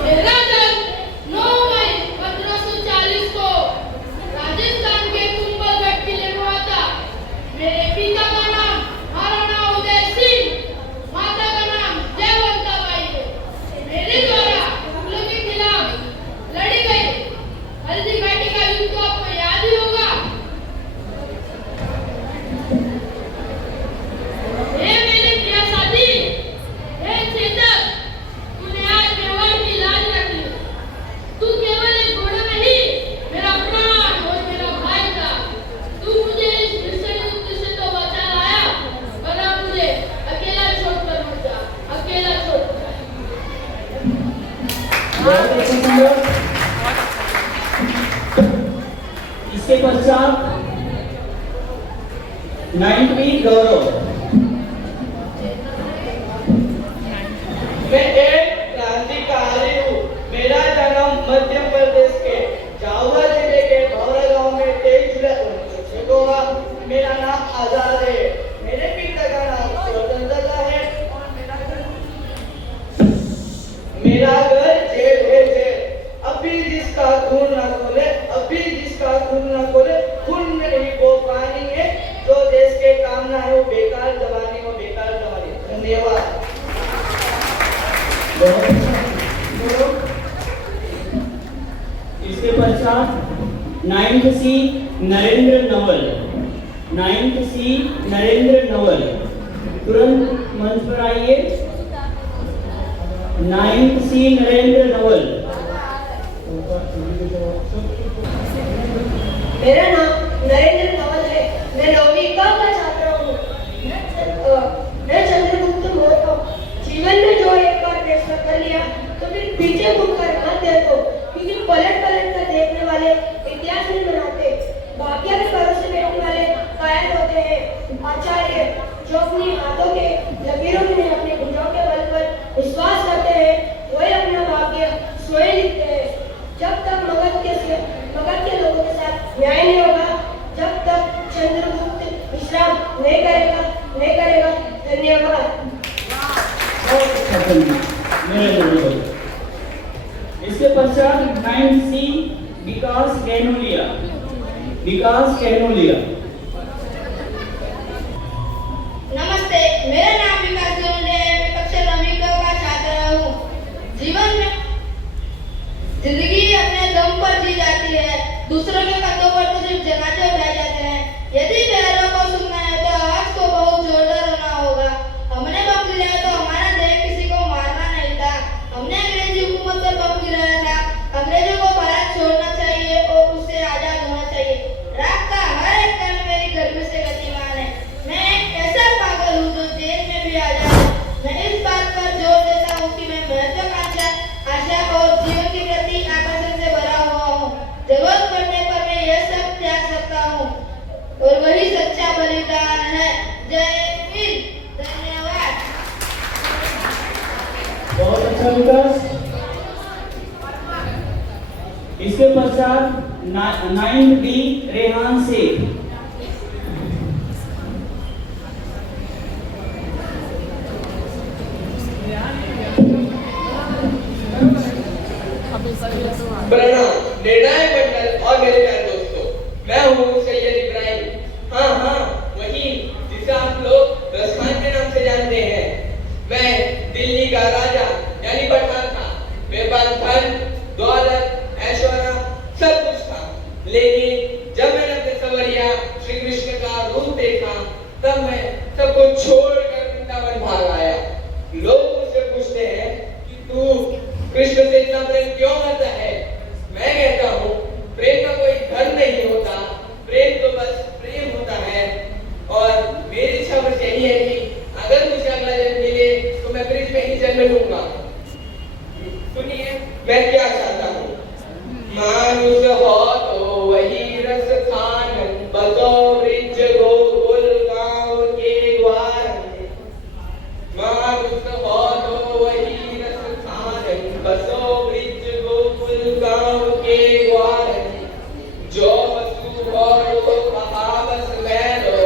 मेरा जन्म 9 मई 1540 को राजस्थान के कुंभलगढ़ किले में हुआ था। मेरे पिता का नाम महाराणा उदय सिंह, माता का नाम जयवंताबाई है। मेरे द्वारा मुगलों के खिलाफ लड़ी गई हल्दी घाटी का युद्ध तो आपको याद ही होगा। ये मेरे प्रिय साथी, हे चेतक, तूने आज मेवाड़ की लाज रख ली। तू केवल एक घोड़ा नहीं, मेरा प्राण और मेरा भाई था। तू मुझे इस भीषण युद्ध से तो बचा लाया, वरना मुझे अकेला छोड़कर मत जा, अकेला छोड़कर। इसके पश्चात 9B गौरव। मैं एक क्रांतिकारी हूँ। मेरा जन्म मध्य प्रदेश के झाबुआ जिले के भौरा गांव में 23 जुलाई 1906 को हुआ। मेरा नाम आजाद है। मेरे पिता का नाम स्वतंत्रता है और मेरा घर जेल है, जेल। अभी जिसका खून न खोले, अभी जिसका खून न खोले, खून में नहीं वो पानी है। जो देश के काम ना है वो बेकार जवानी, वो बेकार जवानी। धन्यवाद। इसके पश्चात 9C नरेंद्र नवल। 9C नरेंद्र नवल, तुरंत मंच पर आइए। 9C नरेंद्र नवल। मेरा नाम नरेंद्र नवल है। मैं 9वीं क का छात्र हूँ। मैं चंद्रगुप्त मौर्य हूँ। जीवन में जो एक बार फैसला कर लिया तो फिर पीछे मुड़कर मत देखो, क्योंकि पलट पलट कर देखने वाले इतिहास नहीं बनाते। भाग्य के भरोसे बैठने वाले कायल होते हैं। आचार्य जो अपनी हाथों के लकीरों में अपने भुजाओं के बल पर विश्वास करते हैं, वही अपना भाग्य स्वयं लिखते हैं। जब तक मगध के लोगों के साथ न्याय नहीं होगा, जब तक चंद्रगुप्त विश्राम नहीं करेगा। धन्यवाद। इसके पश्चात 9C विकास गहनोलिया। विकास गहनोलिया। नमस्ते, मेरा नाम विकास गहनोलिया है। मैं कक्षा 9वीं क का छात्र हूँ। जीवन में जिंदगी अपने दम पर जी जाती है, दूसरों के कंधों पर तो सिर्फ जनाजे उठाए जाते हैं। यदि पैरों को सुनना है तो आवाज को बहुत जोरदार होना होगा। हमने बम गिराया तो हमारा ध्येय किसी को मारना नहीं था। हमने अंग्रेजी हुकूमत पर बम गिराया था। अंग्रेजों को भारत छोड़ना चाहिए और उससे आजाद होना चाहिए। रात का हर एक कण मेरी गर्मी से गतिमान है। मैं एक ऐसा पागल हूँ जो जेल में भी आजाद है। मैं इस बात पर जोर देता हूँ कि मैं महत्वाकांक्षा, आशा और जीवन के प्रति आकर्षण से भरा हुआ हूँ। जरूरत पड़ने पर मैं यह सब त्याग सकता हूँ और वही सच्चा बलिदान है। जय हिंद। धन्यवाद। बहुत अच्छा विकास। इसके पश्चात 9B रेहान शेख। प्रणाम निर्णायक मंडल और मेरे प्यारे दोस्तों, मैं हूँ सैयद इब्राहिम। हाँ वही जिसे आप लोग रसखान के नाम से जानते हैं। मैं दिल्ली का राजा यानी पठान था। मेरे पास धन दौलत ऐश्वर्य सब कुछ था, लेकिन जब मैंने अपने सवरिया श्री कृष्ण का रूप देखा तब मैं सब कुछ छोड़कर वृंदावन भाग आया। लोग मुझसे पूछते हैं कि तू कृष्ण से इतना प्रेम क्यों करता है? मैं कहता हूँ प्रेम का कोई धर्म नहीं होता, प्रेम तो बस प्रेम होता है। और मेरी इच्छा बस यही है कि अगर मुझे अगला जन्म मिले तो मैं ब्रिज में ही जन्म लूंगा। सुनिए मैं क्या चाहता हूँ। मानुष हो तो वही रस खान, बसो ब्रिज गोकुल गांव के द्वार। मानुष हो तो वही रस खान, बसो ब्रिज गोकुल गांव के द्वार। जो वसु हो तो कहावत में लो,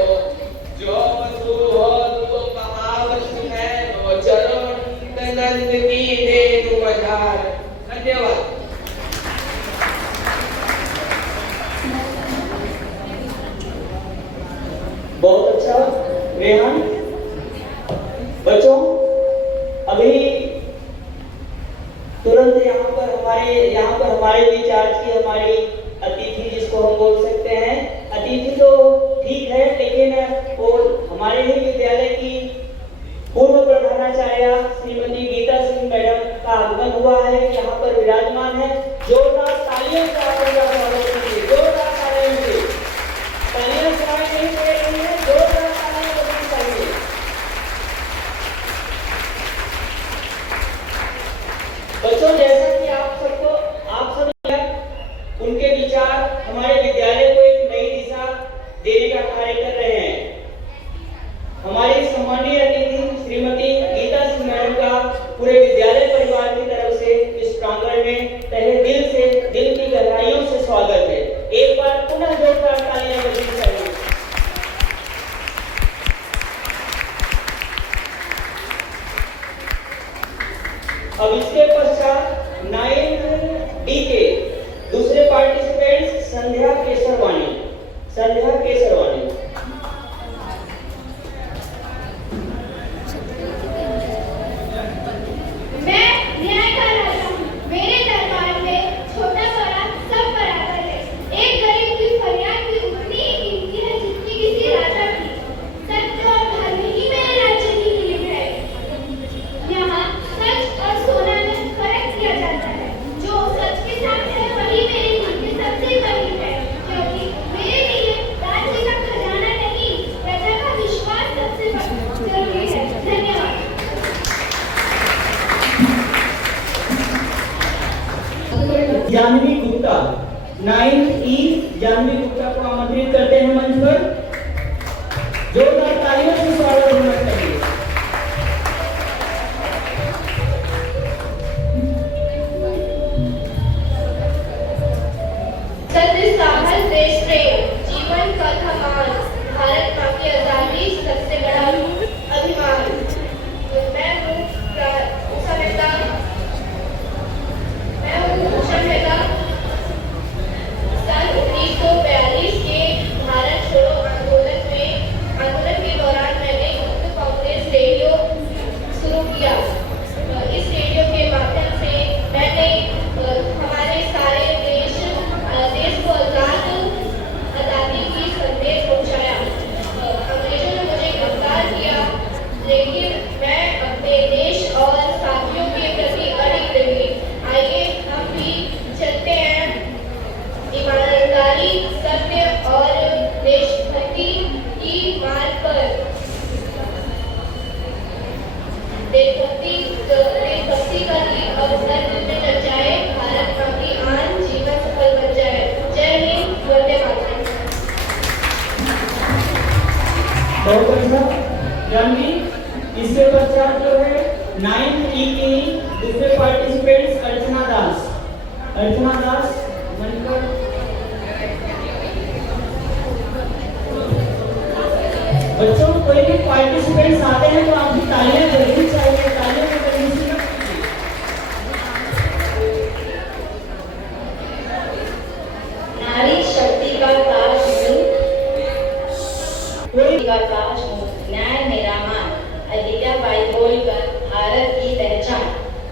जो वसु हो तो कहावत में लो। चलो नंद की देनु मजार। धन्यवाद। बहुत अच्छा रेहान। बच्चों अभी तुरंत यहाँ पर हमारे बीच आज की हमारी अतिथि, जिसको हम बोल सकते हैं अतिथि तो ठीक है, लेकिन वो हमारे ही विद्यालय की पूर्व प्रधानाचार्य श्रीमती गीता सिंह मैडम का आगमन हुआ है, यहाँ पर विराजमान है। जोरदार तालियों से आप उनका स्वागत कीजिए। जोरदार तालियों से, तालियां सुनाई नहीं दे रही है, जोरदार तालियां बजनी चाहिए। बच्चों जैसा कि आप सब उनके विचार हमारे विद्यालय को एक नई दिशा देने का कार्य कर रहे हैं। हमारी सम्मानीय अतिथि श्रीमती गीता सिंह मैडम का पूरे विद्यालय परिवार की तरफ से इस प्रांगण में तहे दिल की गहराइयों से स्वागत है। एक बार पुनः जोरदार तालियां बजनी चाहिए। अब इसके पश्चात 9D के दूसरे पार्टिसिपेंट्स संध्या केसरवानी। मैं न्याय का राजा हूँ। मेरे दरबार में छोटा बड़ा सब बराबर है। एक गरीब की फरियाद भी उतनी ही कीमती है जितनी किसी राजा की। सत्य और धर्म ही मेरे राज्य की नींव है। यहाँ सच और सोना में फर्क किया जाता है। जो सच के साथ है वही मेरे मन के सबसे करीब है, क्योंकि मेरे लिए राज्य का खजाना नहीं, प्रजा का विश्वास सबसे जरूरी है। धन्यवाद। जानवी गुप्ता, 9E जानवी गुप्ता को आमंत्रित करते हैं मंच पर। जोरदार तालियों से स्वागत होना चाहिए। सत्य साहस देश प्रेम जीवन का धमान, भारत माँ की आजादी सबसे बड़ा अभिमान। मैं हूँ उषा मेहता। सन 1942 के भारत छोड़ो आंदोलन के दौरान मैंने यूथ कांग्रेस रेडियो शुरू किया। इस रेडियो के माध्यम से मैंने हमारे सारे देश को आज़ादी की संदेश पहुंचाया। अंग्रेजों ने मुझे गिरफ्तार किया, लेकिन मैं अपने देश और साथियों के प्रति अडिग रही। आइए हम भी चलते हैं ईमानदारी, सत्य और देशभक्ति की मार्ग पर। देशभक्ति का गीत और धर्म में चर्चाए, भारत माँ की आन जीवन सफल बन जाए। जय हिंद, वंदे मातरम। बहुत अच्छा जानवी। इसके पश्चात जो है 9E की दूसरे पार्टिसिपेंट्स अर्चना दास मनकर। बच्चों कोई भी पार्टिसिपेंट्स आते हैं तो आपकी तालियां बजनी चाहिए। तालियों की बजनी से का ताज हूँ, न्याय मेरा मान, अहिल्याबाई बोलकर भारत की पहचान।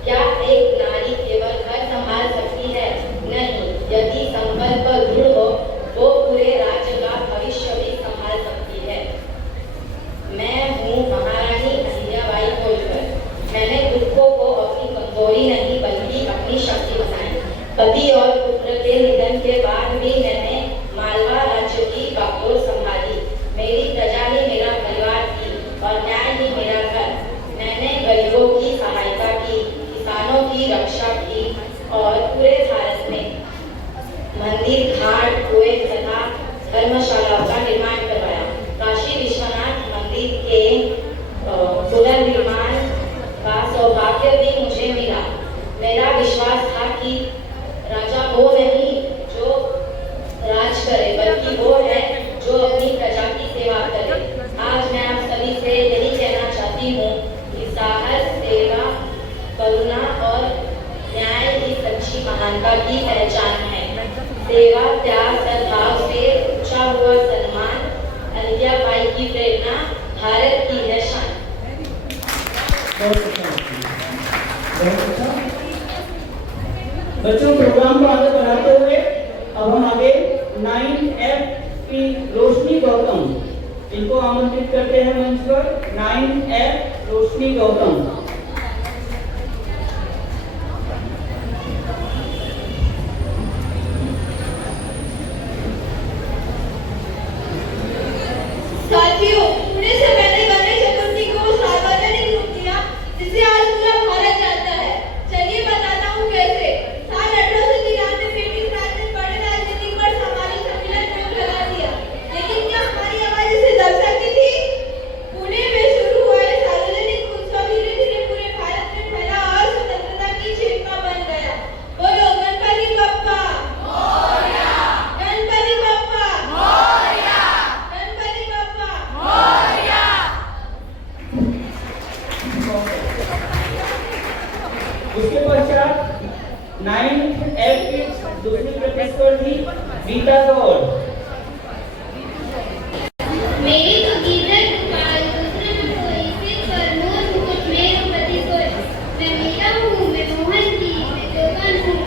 क्या एक नारी केवल घर संभाल सकती है? नहीं, यदि संकल्प दृढ़ हो वो पूरे राज्य का भविष्य भी संभाल सकती है। मैं हूँ महारानी अहिल्याबाई होलकर। मैंने दुखों को अपनी कमजोरी नहीं बल्कि अपनी शक्ति बनाई। पति और पुत्र के निधन के बाद भी मैंने मालवा राज्य की बागडोर संभाली। मेरी प्रजा ही मेरा परिवार थी और न्याय ही मेरा घर। मैंने गरीबों की सहायता की, किसानों की रक्षा की और पूरे भारत में मंदिर, घाट, कुएं तथा धर्मशालाओं का निर्माण करवाया। काशी विश्वनाथ मंदिर के पुनर्निर्माण का सौभाग्य भी मुझे मिला। मेरा विश्वास था कि राजा वो नहीं जो राज करे, बल्कि वो है जो अपनी प्रजा की सेवा करे। आज मैं आप सभी से यही कहना चाहती हूँ कि साहस, सेवा, करुणा और न्याय ही सच्ची महानता की पहचान है। सेवा, त्याग, सद्भाव से ऊंचा हुआ सम्मान, अहिल्याबाई की प्रेरणा, भारत की है शान। बच्चों, प्रोग्राम को आगे बढ़ाते हुए अब हम आगे 9F की रोशनी गौतम, इनको आमंत्रित करते हैं मंच पर। 9F रोशनी गौतम। साथियों, पुणे से मैंने गणेश चतुर्थी को सार्वजनिक रूप दिया जिसे आज पूरा भारत जानता है। चलिए बताता हूँ कैसे। साल 1893 में ब्रिटिश राज ने बड़े राजनीतिक पर सामाजिक सम्मिलन में लगा दिया, लेकिन क्या हमारी आवाज इसे दब सकती थी? पुणे में शुरू हुआ ये सार्वजनिक उत्सव धीरे धीरे पूरे भारत में फैला और स्वतंत्रता की चिन्ह बन गया। बोलो गणपति बप्पा मोरया, गणपति बप्पा मोरया, गणपति बप्पा मोरया। उसके पश्चात 9F की दूसरी प्रतिस्पर्धी रीता गौर। मेरी तो गीदड़ पुकार, दूसरे में कोई, सिर पर मोर मुकुट, मेरो पति सोए। मैं मीरा हूँ, मैं मोहन की, मैं जोगन हूँ,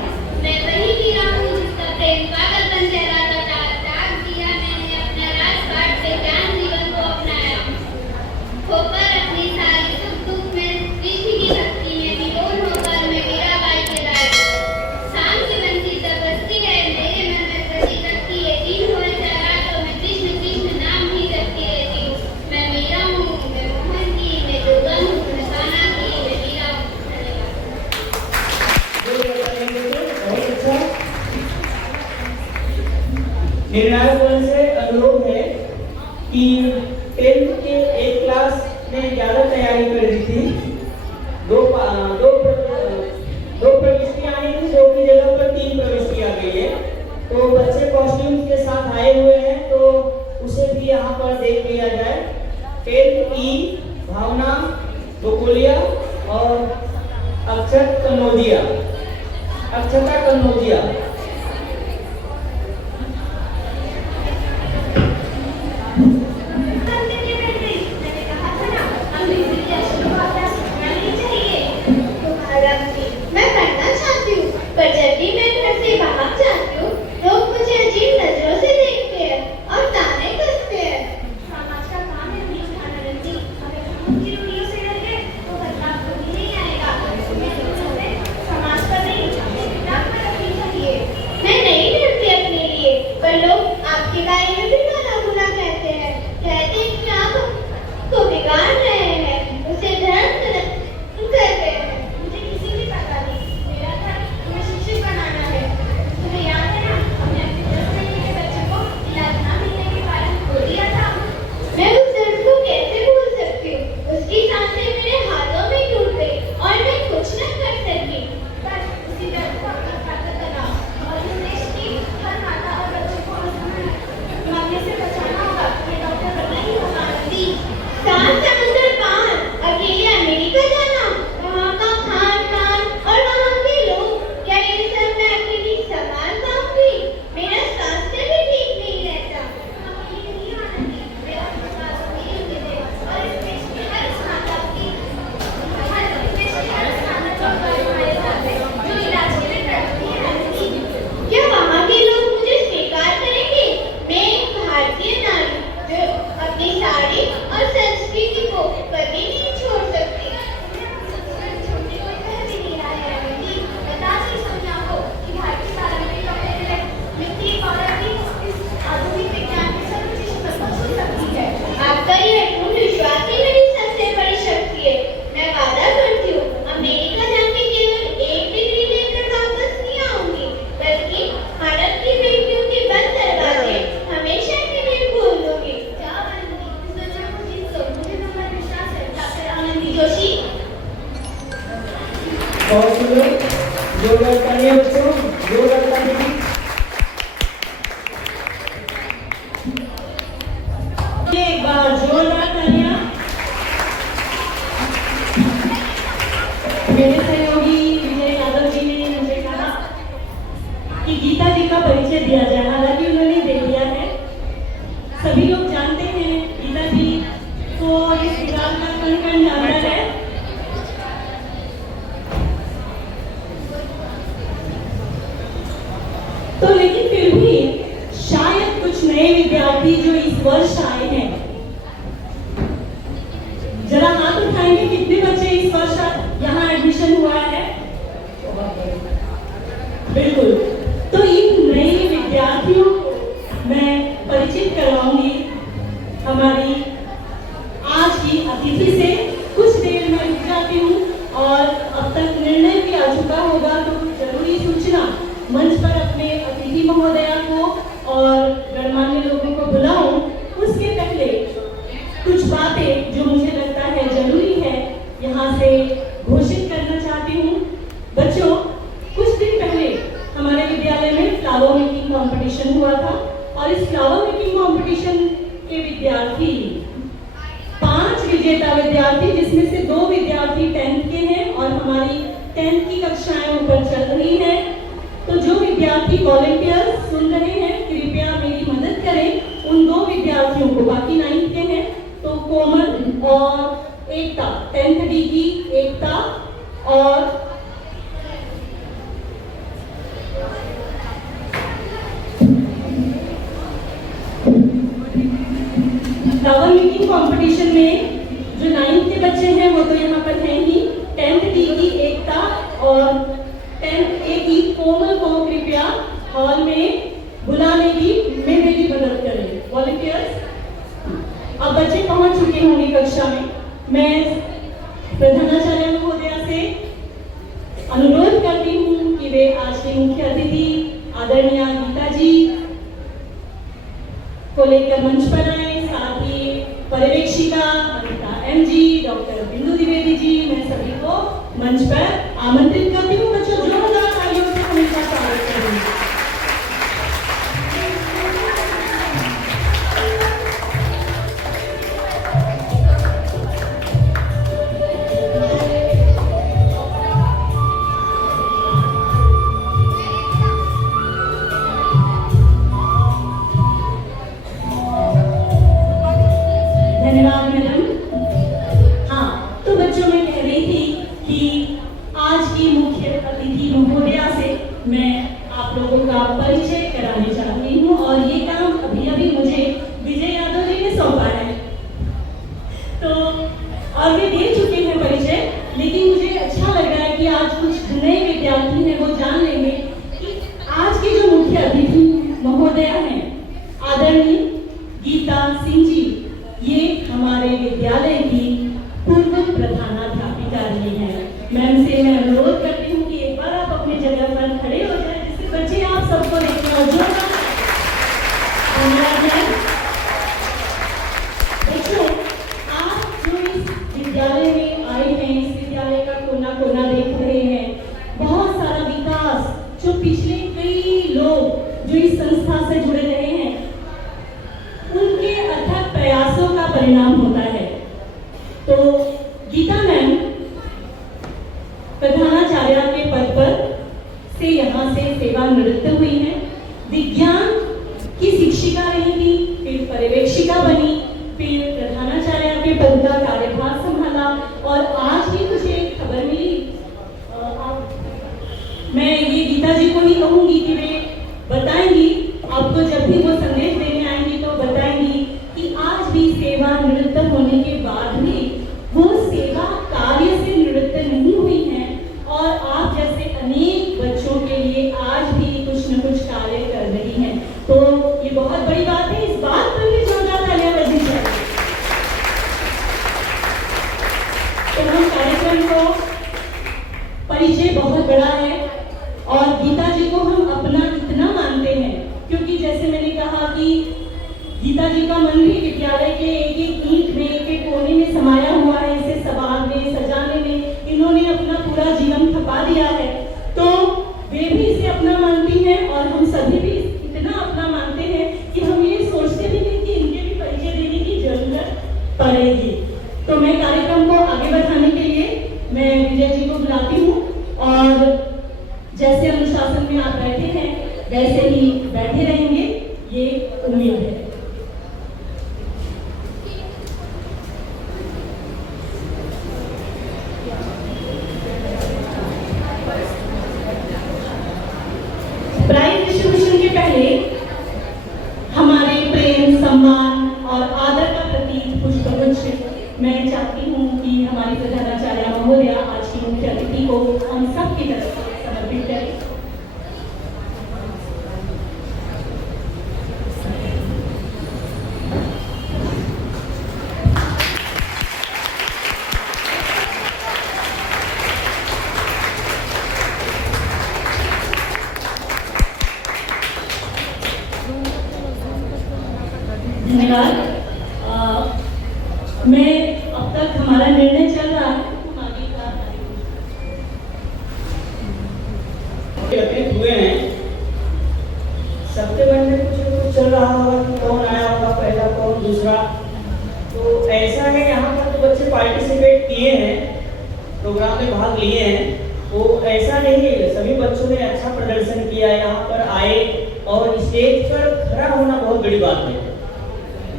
मैं वही मीरा हूँ जिसका प्रेम पागलपन कहलाता था। त्याग किया मैंने अपना राजपाट पे, ज्ञान जीवन को अपनाया। खोकर अपनी सारी सुख दुख में, कृष्ण की भक्ति में विलोन होकर मैं मीराबाई के लायक। शाम की बंसी तब बजती है मेरे मन में प्रति करती है। दिन हो चाहे तो मैं कृष्ण कृष्ण नाम ही करती रहती हूँ। मैं मीरा हूँ, मैं मोहन की, मैं जोगन हूँ, मैं कान्हा की, मैं मीरा हूँ। बहुत अच्छा। निर्णायक वर्ग से अनुरोध है कि 10th के एक क्लास में ज्यादा तैयारी कर दी थी। दो प्रविष्टियां आई थी, 2 की जगह पर 3 प्रविष्टि आ गई है। तो बच्चे कॉस्ट्यूम्स के साथ आए हुए हैं, तो उसे भी यहाँ पर देख लिया जाए। 10th E भावना गोकुलिया और अक्षता कन्नौजिया। मैं पढ़ना चाहती हूँ, पर जब भी मैं घर से बाहर जाती हूँ, लोग मुझे अजीब नजरों से देखते हैं और ताने कसते हैं। समाज का काम है अपनी ध्यान, अगर हम उनकी रूढ़ियों से रहे तो बदलाव कभी नहीं आएगा। समाज पर नहीं, अपने किताब पर रखनी चाहिए। मैं नहीं डरती अपने लिए, पर लोग आपके बारे में भी भला बुरा कहते हैं। कहते हैं कि आप को बिगाड़ रहे हैं, उसे धर्म करते हैं। मुझे किसी की पता नहीं, मेरा धर्म तुम्हें शिक्षित बनाना है। तुम्हें याद है ना, हमने अपने 10 महीने के बच्चे को इलाज ना मिलने के कारण खो दिया था। मैं उस दर्द को कैसे भूल सकती हूँ? उसकी सांसें मेरे हाथों में टूट गई और मैं कुछ न कर सकी। बस उसी दर्द को अपना ताकत बनाओ और इस देश की हर माता और बच्चे को एक बार जोरदार तालियां। मेरे सहयोगी विजय यादव जी ने मुझे कहा कि गीता जी का परिचय दिया जाए, हालांकि उन्होंने दे दिया है। सभी लोग जानते हैं गीता जी को, इस किताब का कण-कण जानता है। तो लेकिन फिर भी शायद कुछ नए विद्यार्थी जो इस वर्ष आए हैं, जरा हाथ उठाएंगे कितने बच्चे इस वर्ष यहाँ एडमिशन हुआ है? बिल्कुल। तो इन नए विद्यार्थियों को मैं परिचित करवाऊंगी हमारी आज की अतिथि से। कुछ देर में रुक जाती हूँ और अब तक निर्णय भी आ चुका होगा, तो जरूरी सूचना मंच पर अपने अतिथि महोदया को और गणमान्य लोगों को बुलाऊं। उसके पहले कुछ बातें जो मुझे लगता है जरूरी है यहाँ से घोषित करना चाहती हूँ। बच्चों, कुछ दिन पहले हमारे विद्यालय में फ्लावर मेकिंग कंपटीशन हुआ था और इस फ्लावर मेकिंग कंपटीशन के विद्यार्थी 5 विजेता विद्यार्थी, जिसमें से 2 विद्यार्थी 10th के हैं और हमारी 10th की कक्षाएं ऊपर चल रही हैं। तो जो विद्यार्थी वॉलंटियर सुन रहे हैं, कृपया मेरी मदद करें उन 2 विद्यार्थियों को, बाकी 9th के हैं। तो कोमल और एकता, 10th डी की एकता और फ्लावर मेकिंग कंपटीशन में जो 9th के बच्चे हैं वो तो यहाँ पर हैं ही। 10th डी की एकता और 10th ए की कोमल को कृपया हॉल में बुलाने की में मेरी मदद करें वॉलंटियर्स। अब बच्चे पहुंच चुके होंगे कक्षा में। मैं प्रधानाचार्य महोदया से अनुरोध करती हूँ कि वे आज के मुख्य अतिथि आदरणीय गीता जी को लेकर मंच पर आए। साथ ही पर्यवेक्षिका अनिता एम जी, डॉक्टर बिंदु द्विवेदी जी, मैं सभी को मंच पर आमंत्रित करती हूँ। बच्चों, जोरदार तालियों से हमेशा स्वागत करेंगे। धन्यवाद मैडम। हाँ, तो बच्चों, मैं कह रही थी कि आज की मुख्य अतिथि महोदया से मैं आप लोगों का परिचय कराने चाहती हूँ और ये काम अभी मुझे विजय यादव जी ने सौंपा है। तो और वे दे चुके हैं परिचय, लेकिन मुझे अच्छा लग रहा है कि आज कुछ नए विद्यार्थी हैं, वो जान लेंगे कि आज की जो मुख्य अतिथि महोदया हैं आदरणीय गीता सिंह जी, ये हमारे विद्यालय की पूर्व प्रधानाध्यापिका रही हैं। मैम से मैं अनुरोध करती हूँ कि एक बार आप अपनी जगह पर खड़े हो जाएं, जिससे बच्चे आप सबको देखते हो। धन्यवाद मैम। बच्चों, आप जो इस विद्यालय में आए हैं, इस विद्यालय का कोना कोना देख रहे हैं, बहुत सारा विकास जो पिछले कई लोग जो इस संस्था से जुड़े रहे हैं उनके अथक प्रयासों का परिणाम होता है। तो गीता मैम प्रधानाचार्य के पद पर से यहाँ से सेवानिवृत्त हुई हैं। विज्ञान की शिक्षिका रही थी, फिर पर्यवेक्षिका बनी, फिर प्रधानाचार्य के पद का कार्यभार संभाला और आज ही मुझे खबर मिली। मैं ये गीता जी को ही कहूँगी कि वे बताएंगी आपको, जब भी वो संदेश देने आएंगी तो बताएंगी कि आज भी सेवानिवृत्त होने के बाद भी वो सेवा कार्य से निवृत्त नहीं हुई हैं और आप जैसे अनेक बच्चों के लिए आज भी कुछ न कुछ कार्य कर रही हैं। तो ये बहुत बड़ी बात है। इस बात पर भी जोरदार तालियां बजनी चाहिए। तो हम कार्यक्रम को परिचय बहुत बड़ा है और गीता जी को हम अपना इतना मानते हैं क्योंकि जैसे मैंने कहा कि गीता जी का मन भी विद्यालय के एक एक ईंट में, एक एक कोने में समाया हुआ है। इसे संवारने सजाने में इन्होंने अपना पूरा जीवन खपा दिया है। तो वे भी इसे अपना मानती हैं और हम सभी भी इतना अपना मानते हैं कि हम ये सोचते भी उम्मीद है। प्राइज डिस्ट्रीब्यूशन के पहले हमारे प्रेम, सम्मान और आदर का प्रतीक पुष्पगुच्छ मैं चाहती हूँ कि हमारी प्रधानाचार्य महोदया आज की मुख्य अतिथि को हम सब की तरफ से समर्पित करें। धन्यवाद। मैं अब तक हमारा निर्णय चल रहा है, तुम आगे का हुए हैं। सबके मन में कुछ चल रहा होगा कि कौन आया होगा पहला, कौन दूसरा। तो ऐसा है, यहाँ पर तो बच्चे पार्टिसिपेट किए हैं, प्रोग्राम में भाग लिए हैं। तो ऐसा नहीं है, सभी बच्चों ने अच्छा प्रदर्शन किया, यहाँ पर आए और स्टेज पर खड़ा होना बहुत बड़ी बात है।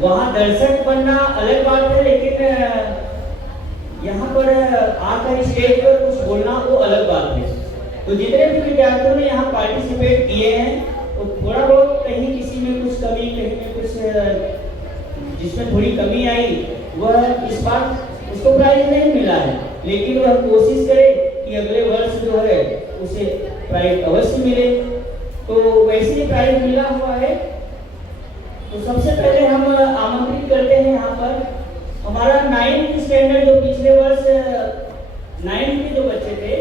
वहाँ दर्शक बनना अलग बात है, लेकिन यहाँ पर आकर स्टेज पर कुछ बोलना वो अलग बात है। तो जितने भी विद्यार्थियों ने यहाँ पार्टिसिपेट किए हैं, तो थोड़ा बहुत कहीं किसी में कुछ कमी, कहीं में कुछ जिसमें थोड़ी कमी आई, वह इस बार उसको प्राइज नहीं मिला है, लेकिन वह कोशिश करे कि अगले वर्ष जो है उसे प्राइज अवश्य मिले। तो वैसे ही प्राइज मिला हुआ है। तो सबसे पहले हम आमंत्रित करते हैं यहाँ पर हमारा 9th स्टैंडर्ड, जो पिछले वर्ष 9th के जो बच्चे थे,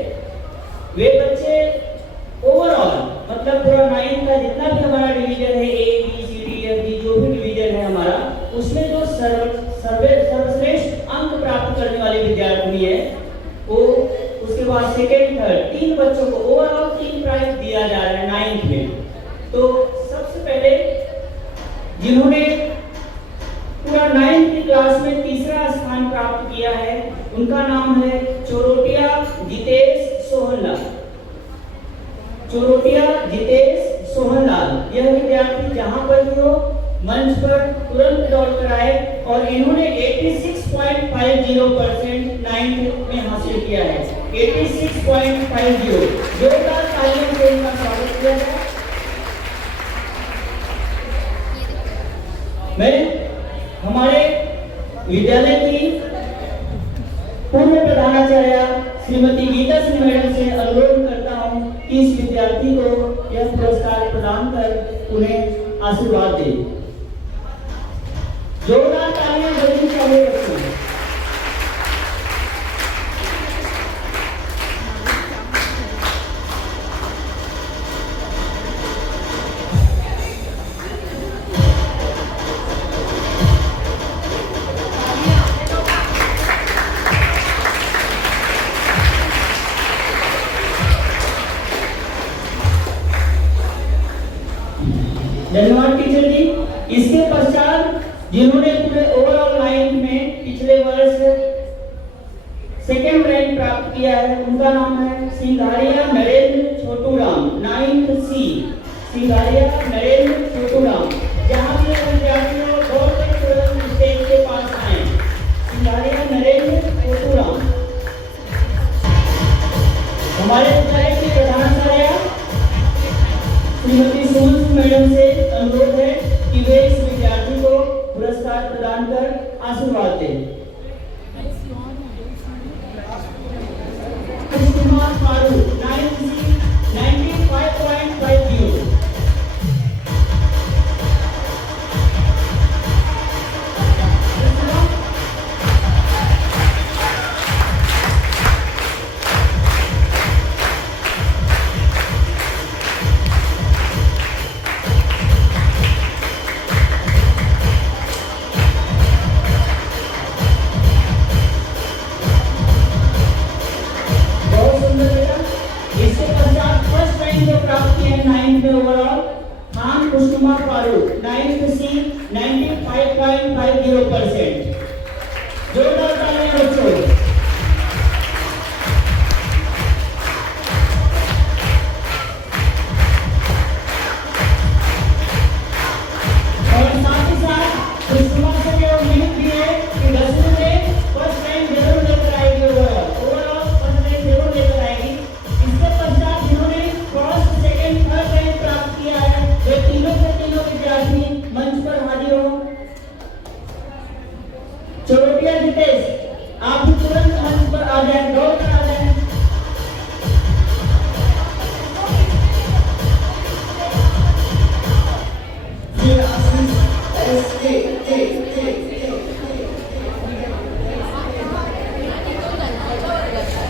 वे बच्चे ओवरऑल मतलब पूरा 9th का जितना भी हमारा डिवीजन है, A, B, C, D, F, G, जो भी डिवीजन है हमारा, उसमें जो सर्वश्रेष्ठ अंक प्राप्त करने वाले विद्यार्थी है, वो उसके बाद सेकेंड, थर्ड, 3 बच्चों को ओवरऑल 3 प्राइज दिया जा रहा है 9th में। तो सबसे पहले जिन्होंने पूरा 9th की क्लास में तीसरा स्थान प्राप्त किया है, उनका नाम है चोरोटिया जितेश सोहनलाल। चोरोटिया जितेश सोहनलाल, यह विद्यार्थी जहां पर भी हो मंच पर तुरंत दौड़ कर आए और इन्होंने 86.50% 9th में हासिल किया है। 86.50, जोरदार तालियों से इनका स्वागत किया जाए। मैं हमारे विद्यालय की पूर्व प्रधानाचार्य श्रीमती गीता सिंह मैडम से अनुरोध करता हूं कि इस विद्यार्थी को यह पुरस्कार प्रदान कर उन्हें आशीर्वाद दें। जोरदार तालियां जरूर चाहिए बच्चों। धन्यवाद टीचर जी। इसके पश्चात जिन्होंने पूरे ओवरऑल 9th में पिछले वर्ष सेकेंड रैंक प्राप्त किया है, उनका नाम है सिंघारिया नरेंद्र छोटूराम, 9th C। सिंघारिया नरेंद्र छोटूराम, जहां भी विद्यार्थियों दौड़ कर तुरंत स्टेज के पास आए। सिंघारिया नरेंद्र छोटूराम। हमारे विद्यालय के प्रधानाचार्य श्रीमती सुमन मैडम से अनुरोध है कि वे इस विद्यार्थी को पुरस्कार प्रदान कर आशीर्वाद दें। Kumar Farooq, 9th C, 95.50।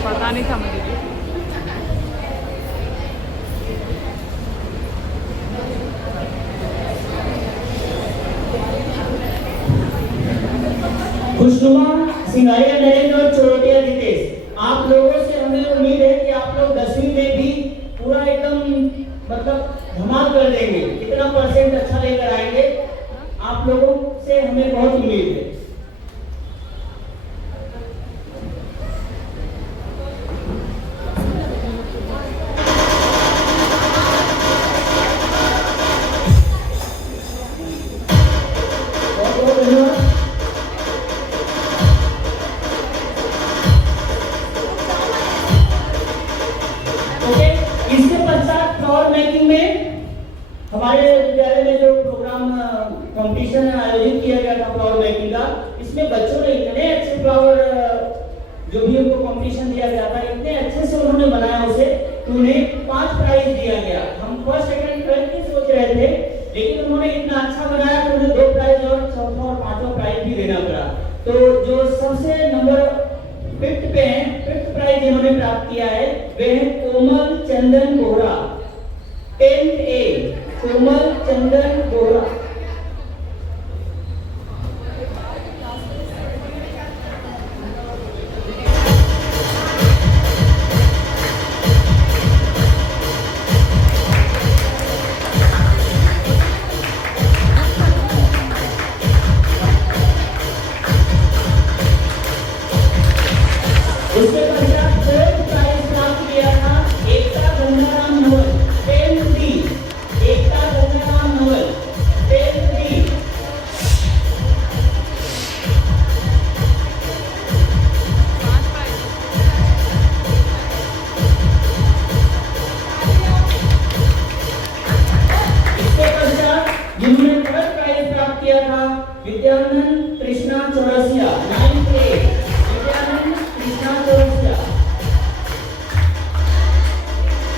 पता नहीं था मुझे। खुशनुमा सिंगारिया नरेंद्र और चोरटिया रितेश, आप लोगों से हमें उम्मीद है कि आप लोग 10वीं में भी पूरा एकदम मतलब धमाल कर देंगे, कितना परसेंट अच्छा लेकर आएंगे, आप लोगों से हमें बहुत उम्मीद है। बहुत बहुत धन्यवाद। ओके, इसके पश्चात फ्लावर मेकिंग में हमारे विद्यालय में जो प्रोग्राम कंपटीशन आयोजित किया गया था फ्लावर मेकिंग का, इसमें बच्चों ने इतने अच्छे फ्लावर जो भी उनको कंपटीशन दिया गया था, इतने अच्छे से उन्होंने बनाया उसे कि उन्हें 5 प्राइज दिया गया। हम फर्स्ट सेकंड थर्ड की सोच रहे थे, लेकिन उन्होंने इतना अच्छा बनाया कि उन्हें 2 प्राइज और चौथा और पांचवा प्राइज भी देना पड़ा। तो जो सबसे नंबर 5th पे हैं, 5th प्राइज जिन्होंने प्राप्त किया है वे हैं कोमल चंदन बोहरा, 10th A कोमल चंदन बोहरा। उसके पश्चात 4th प्राइज प्राप्त किया था एकता गंगाराम नवल, 10th B, एकता गंगाराम नवल, 10th B। इसके पश्चात जिन्होंने 3rd प्राइज प्राप्त किया था विद्यानंद कृष्णा चौरसिया, 9th A, विद्यानंद कृष्णा चौरसिया।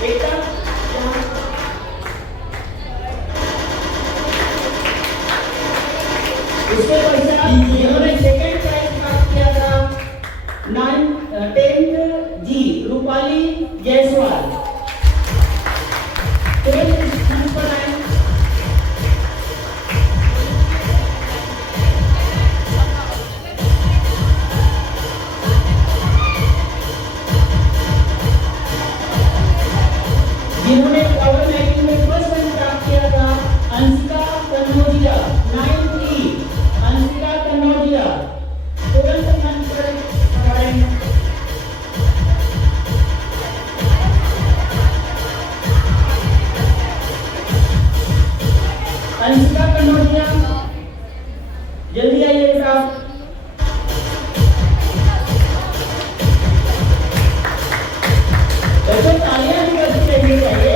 एकता उसके पश्चात जिन्होंने 2nd प्राइज प्राप्त किया था 10th G रूपाली जायसवाल, तुरंत मंच पर आए। जिन्होंने फ्लावर मेकिंग में फर्स्ट रैंक प्राप्त किया था अंशिका कन्नौजिया, 9th E, अंशिका कन्नौजिया, तुरंत मंच पर पधारें। अंशिका कन्नौजिया जल्दी आइए साहब। बच्चों तालियां भी बजनी चाहिए।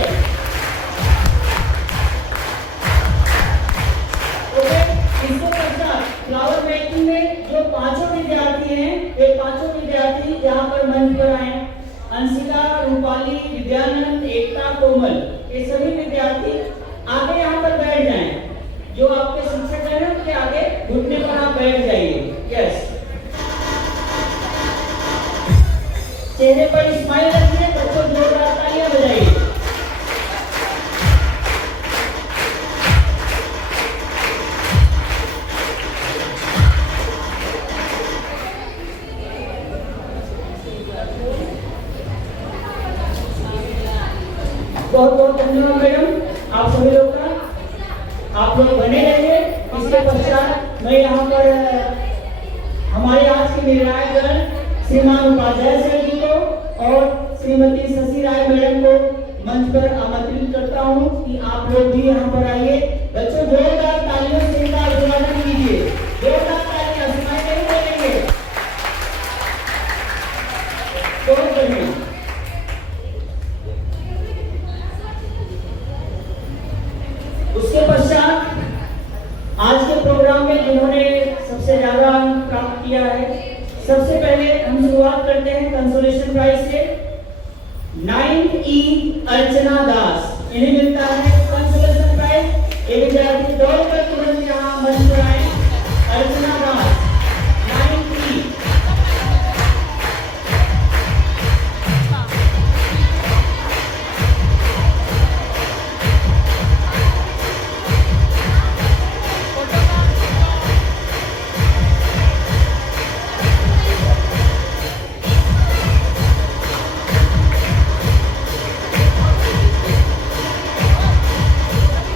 ओके, इसके पश्चात फ्लावर मेकिंग में जो 5 विद्यार्थी हैं, वे 5 विद्यार्थी जहाँ पर मंच पर आए, अंशिका, रूपाली, विद्यानंद, एकता, कोमल, ये सभी विद्यार्थी आगे यहाँ पर बैठ जाएं। जो आपके शिक्षक हैं ना, उनके आगे घुटने पर आप बैठ जाइए। यस, चेहरे पर स्माइल रखिए, बच्चों जोरदार तालियां बजाइए। बहुत बहुत धन्यवाद मैडम, आप सभी लोग का। आप लोग बने रहिए। इसके पश्चात मैं यहाँ पर हमारे आज के निर्णायकगण श्रीमान उपाध्याय सर जी को और श्रीमती शशि राय मैडम को मंच पर आमंत्रित करता हूँ कि आप लोग भी यहाँ पर आइए। बच्चों जोरदार तालियों से इनका अभिवादन कीजिए। जोरदार तालियां, सुनाई नहीं देंगे। बहुत बढ़िया। उसके पश्चात आज के प्रोग्राम में जिन्होंने सबसे ज्यादा अंक प्राप्त किया है, सबसे पहले हम शुरुआत करते हैं कंसोलेशन प्राइज से। 9th E अर्चना दास, इन्हें मिलता है कंसोलेशन प्राइज ये विद्यार्थी दौड़कर तुरंत यहाँ मंच पर आए। अर्चना दास 9B।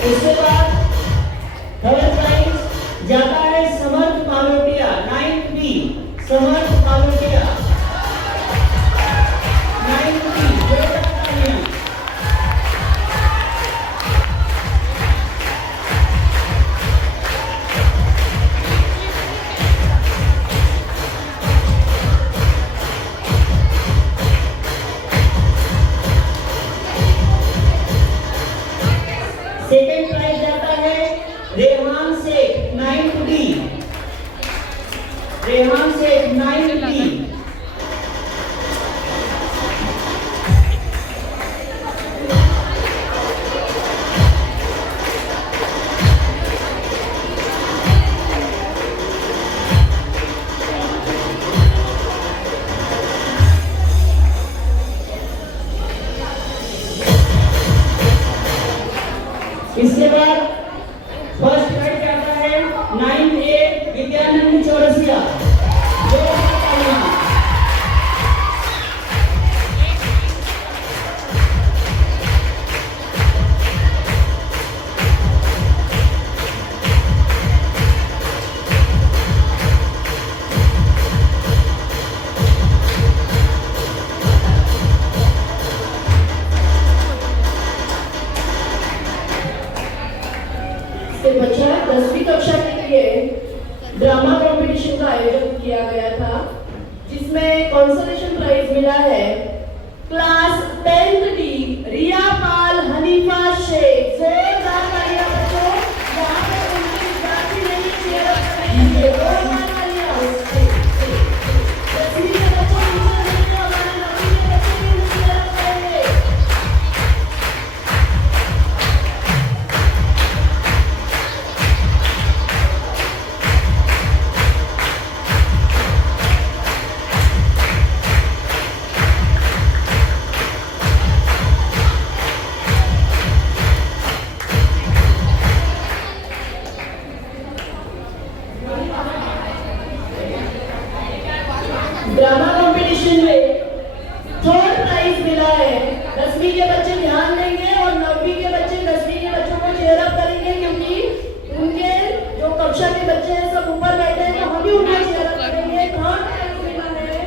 उसके बाद थर्ड प्राइज जाता है समर्थ पालोटिया 9B। समर्थ पालोटिया 9B। सेकेंड प्राइज जाता है रेहान शेख 9B। रेहान शेख 9B। इसके बाद फर्स्ट प्राइज जाता है 9A विद्यानंद चौरसिया। से बच्चा 10वीं कक्षा के लिए ड्रामा कंपटीशन का आयोजन किया गया था, जिसमें कंसोलेशन प्राइज मिला है क्लास 10th D रिया पाल हनीफा शेख। जोरदार तालियां बच्चों, यहाँ पे उनके विद्यार्थी नहीं चेयर अप करेंगे। जोरदार तालियां। 10वीं के बच्चों नीचे नहीं, हमारे 9वीं के बच्चे भी चेयर अप करेंगे। ड्रामा कंपटीशन में थर्ड प्राइज मिला है। 10वीं के बच्चे ध्यान देंगे और 9वीं के बच्चे 10वीं के बच्चों को चेयर अप करेंगे, क्योंकि उनके जो कक्षा के बच्चे हैं सब ऊपर बैठे हैं, तो हम भी उन्हें चेयर अप करेंगे। थर्ड प्राइज मिला है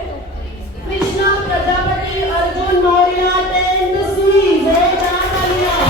कृष्णा प्रजापति अर्जुन मौर्य 10th C। जोरदार तालियां।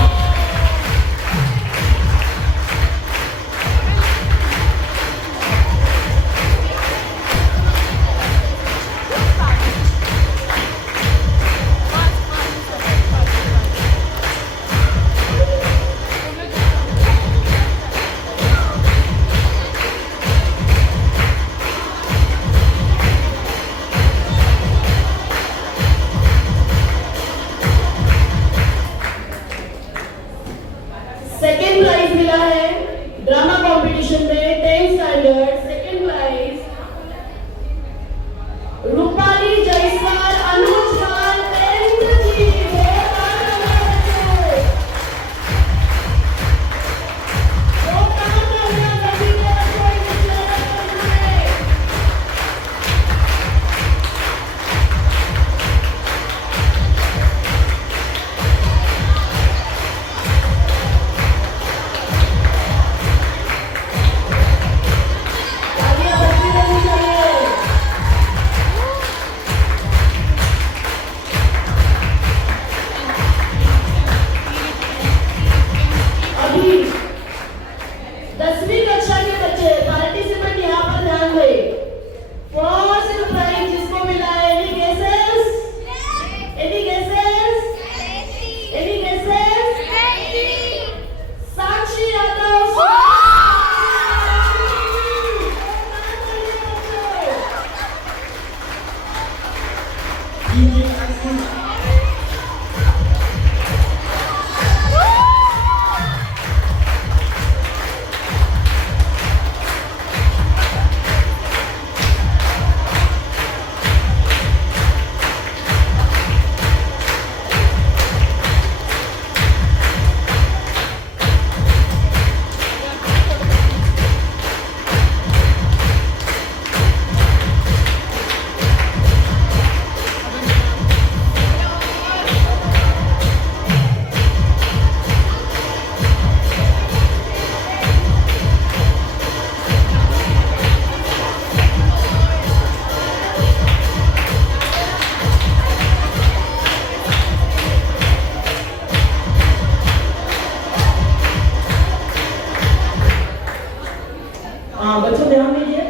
हाँ बच्चों ध्यान दीजिए,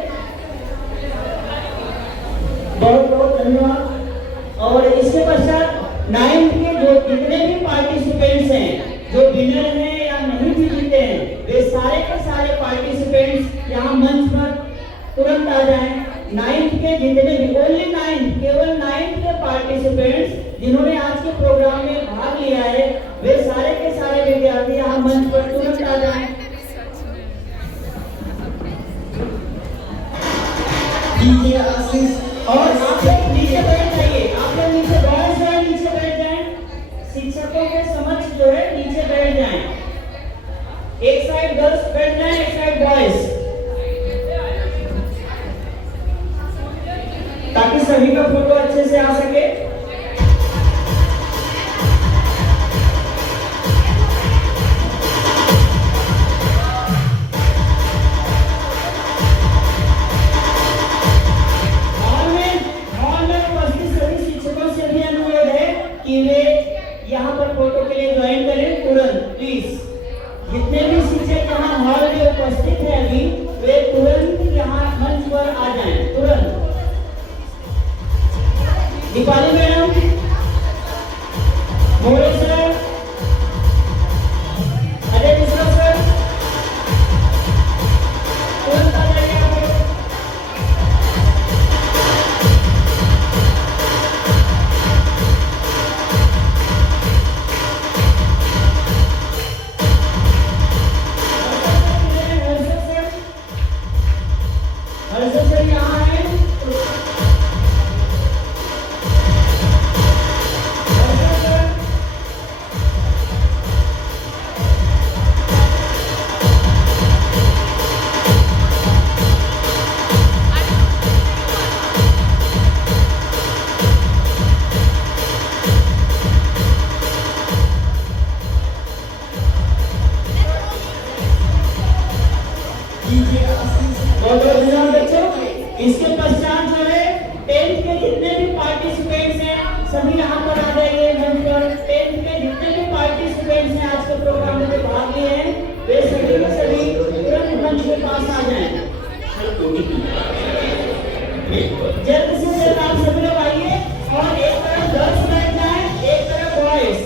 बहुत बहुत धन्यवाद। और इसके पश्चात 9th के जो जितने भी पार्टिसिपेंट्स हैं, जो विनर हैं या नहीं भी जीते हैं, वे सारे के सारे पार्टिसिपेंट्स यहाँ मंच पर तुरंत आ जाएं। 9th के जितने भी, ओनली 9th, केवल 9th के पार्टिसिपेंट्स जिन्होंने आज के प्रोग्राम में भाग लिया है, वे सारे के सारे विद्यार्थी यहाँ मंच पर तुरंत आ जाएं। और आप लोग नीचे बैठ जाइए, आप लोग नीचे बॉयज जो है नीचे बैठ जाएं, शिक्षकों के समक्ष जो है नीचे बैठ जाएं। एक साइड गर्ल्स बैठ जाएं, एक साइड बॉयज, ताकि सभी का फोटो अच्छे से आ सके। कि वे यहाँ पर फोटो के लिए ज्वाइन करें तुरंत, प्लीज। जितने भी शिक्षक यहाँ हॉल में उपस्थित हैं अभी, वे तुरंत यहाँ मंच पर आ जाएं, तुरंत। दीपाली मैडम, मोरे सर, अजय मिश्रा सर, तुरंत आ जाइए आप लोग। इसके पश्चात जो है 10th के जितने भी पार्टिसिपेंट्स हैं, सभी यहाँ पर आ जाइए मंच पर। 10th के जितने भी पार्टिसिपेंट्स हैं आज के प्रोग्राम में भाग लिए हैं, वे सभी के सभी तुरंत मंच के पास आ जाएं। जल्द से जल्द आप सभी लोग आइए और एक तरफ गर्ल्स बैठ जाएं, एक तरफ बॉयज।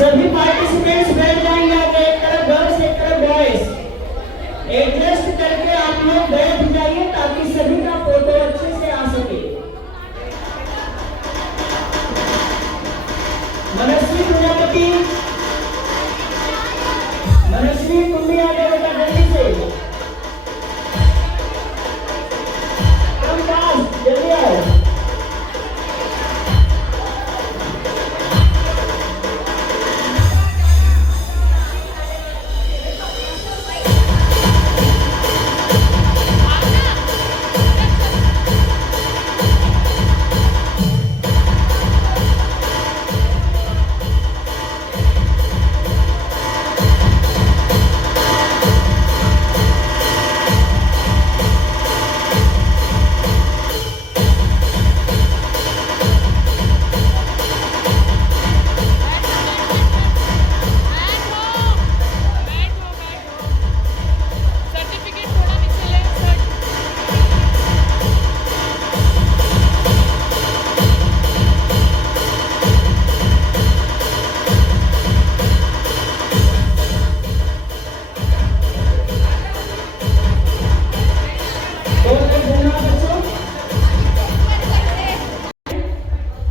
सभी पार्टिसिपेंट्स बैठ जाएंगे आगे, एक तरफ गर्ल्स एक तरफ बॉयज। एडजस्ट करके आप लोग बैठ जाइए ताकि सभी का फोटो अच्छे से आ सके। मनस्वी प्रजापति, मनस्वी तुम भी आ जाओ बेटा जल्दी से, कम पास जल्दी आओ।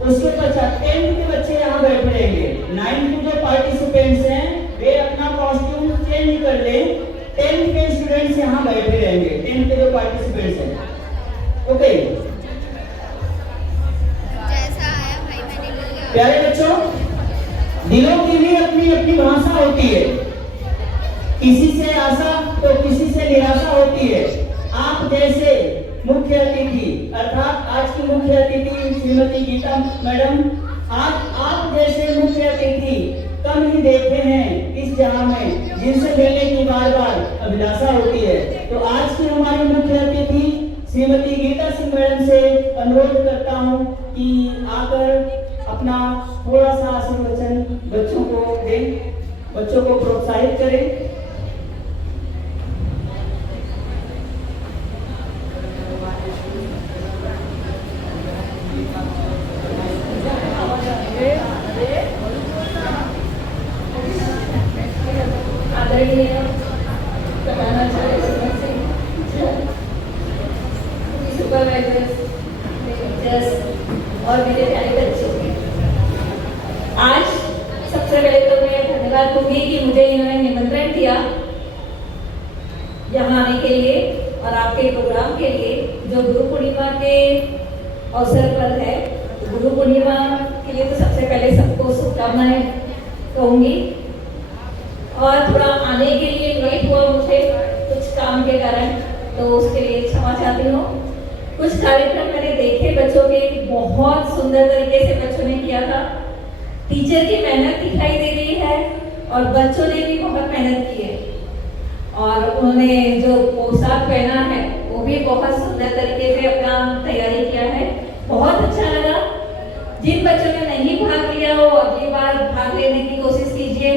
उसके पश्चात 10th के बच्चे यहाँ बैठ रहेंगे। 9th के जो पार्टिसिपेंट्स हैं वे अपना कॉस्ट्यूम चेंज कर लें। 10th के स्टूडेंट्स यहाँ बैठे रहेंगे, 10th के जो पार्टिसिपेंट्स हैं। ओके, प्यारे बच्चों, दिलों की भी अपनी अपनी भाषा होती है, किसी से आशा तो किसी से निराशा होती है। आप जैसे मुख्य अतिथि अर्थात आज की मुख्य अतिथि श्रीमती गीता मैडम, आप जैसे मुख्य अतिथि कम ही देखे हैं इस जहां में, जिनसे मिलने की बार बार अभिलाषा होती है। तो आज की हमारी मुख्य अतिथि श्रीमती गीता सिंह मैडम से अनुरोध करता हूं कि आकर अपना थोड़ा सा आशीर्वचन बच्चों को प्रोत्साहित करें। आदरणीय प्रधानाचार्य सुपरवाइजर्स, टीचर्स और मेरे प्यारे बच्चों, आज सबसे पहले तो मैं धन्यवाद दूंगी कि मुझे इन्होंने निमंत्रण दिया यहाँ आने के लिए और आपके प्रोग्राम के लिए जो गुरु पूर्णिमा के अवसर पर है। गुरु पूर्णिमा के लिए तो सबसे पहले सबको शुभकामनाएं कहूँगी और थोड़ा आने के लिए लेट हुआ मुझे कुछ काम के कारण, तो उसके लिए क्षमा चाहती हूँ। कुछ कार्यक्रम मैंने देखे बच्चों के, बहुत सुंदर तरीके से बच्चों ने किया था। टीचर की मेहनत दिखाई दे रही है और बच्चों ने भी बहुत मेहनत की है और उन्होंने जो पोशाक पहना है वो भी बहुत सुंदर तरीके से अपना तैयारी किया है। बहुत अच्छा लगा। जिन बच्चों ने नहीं भाग लिया वो अगली बार भाग लेने की कोशिश कीजिए।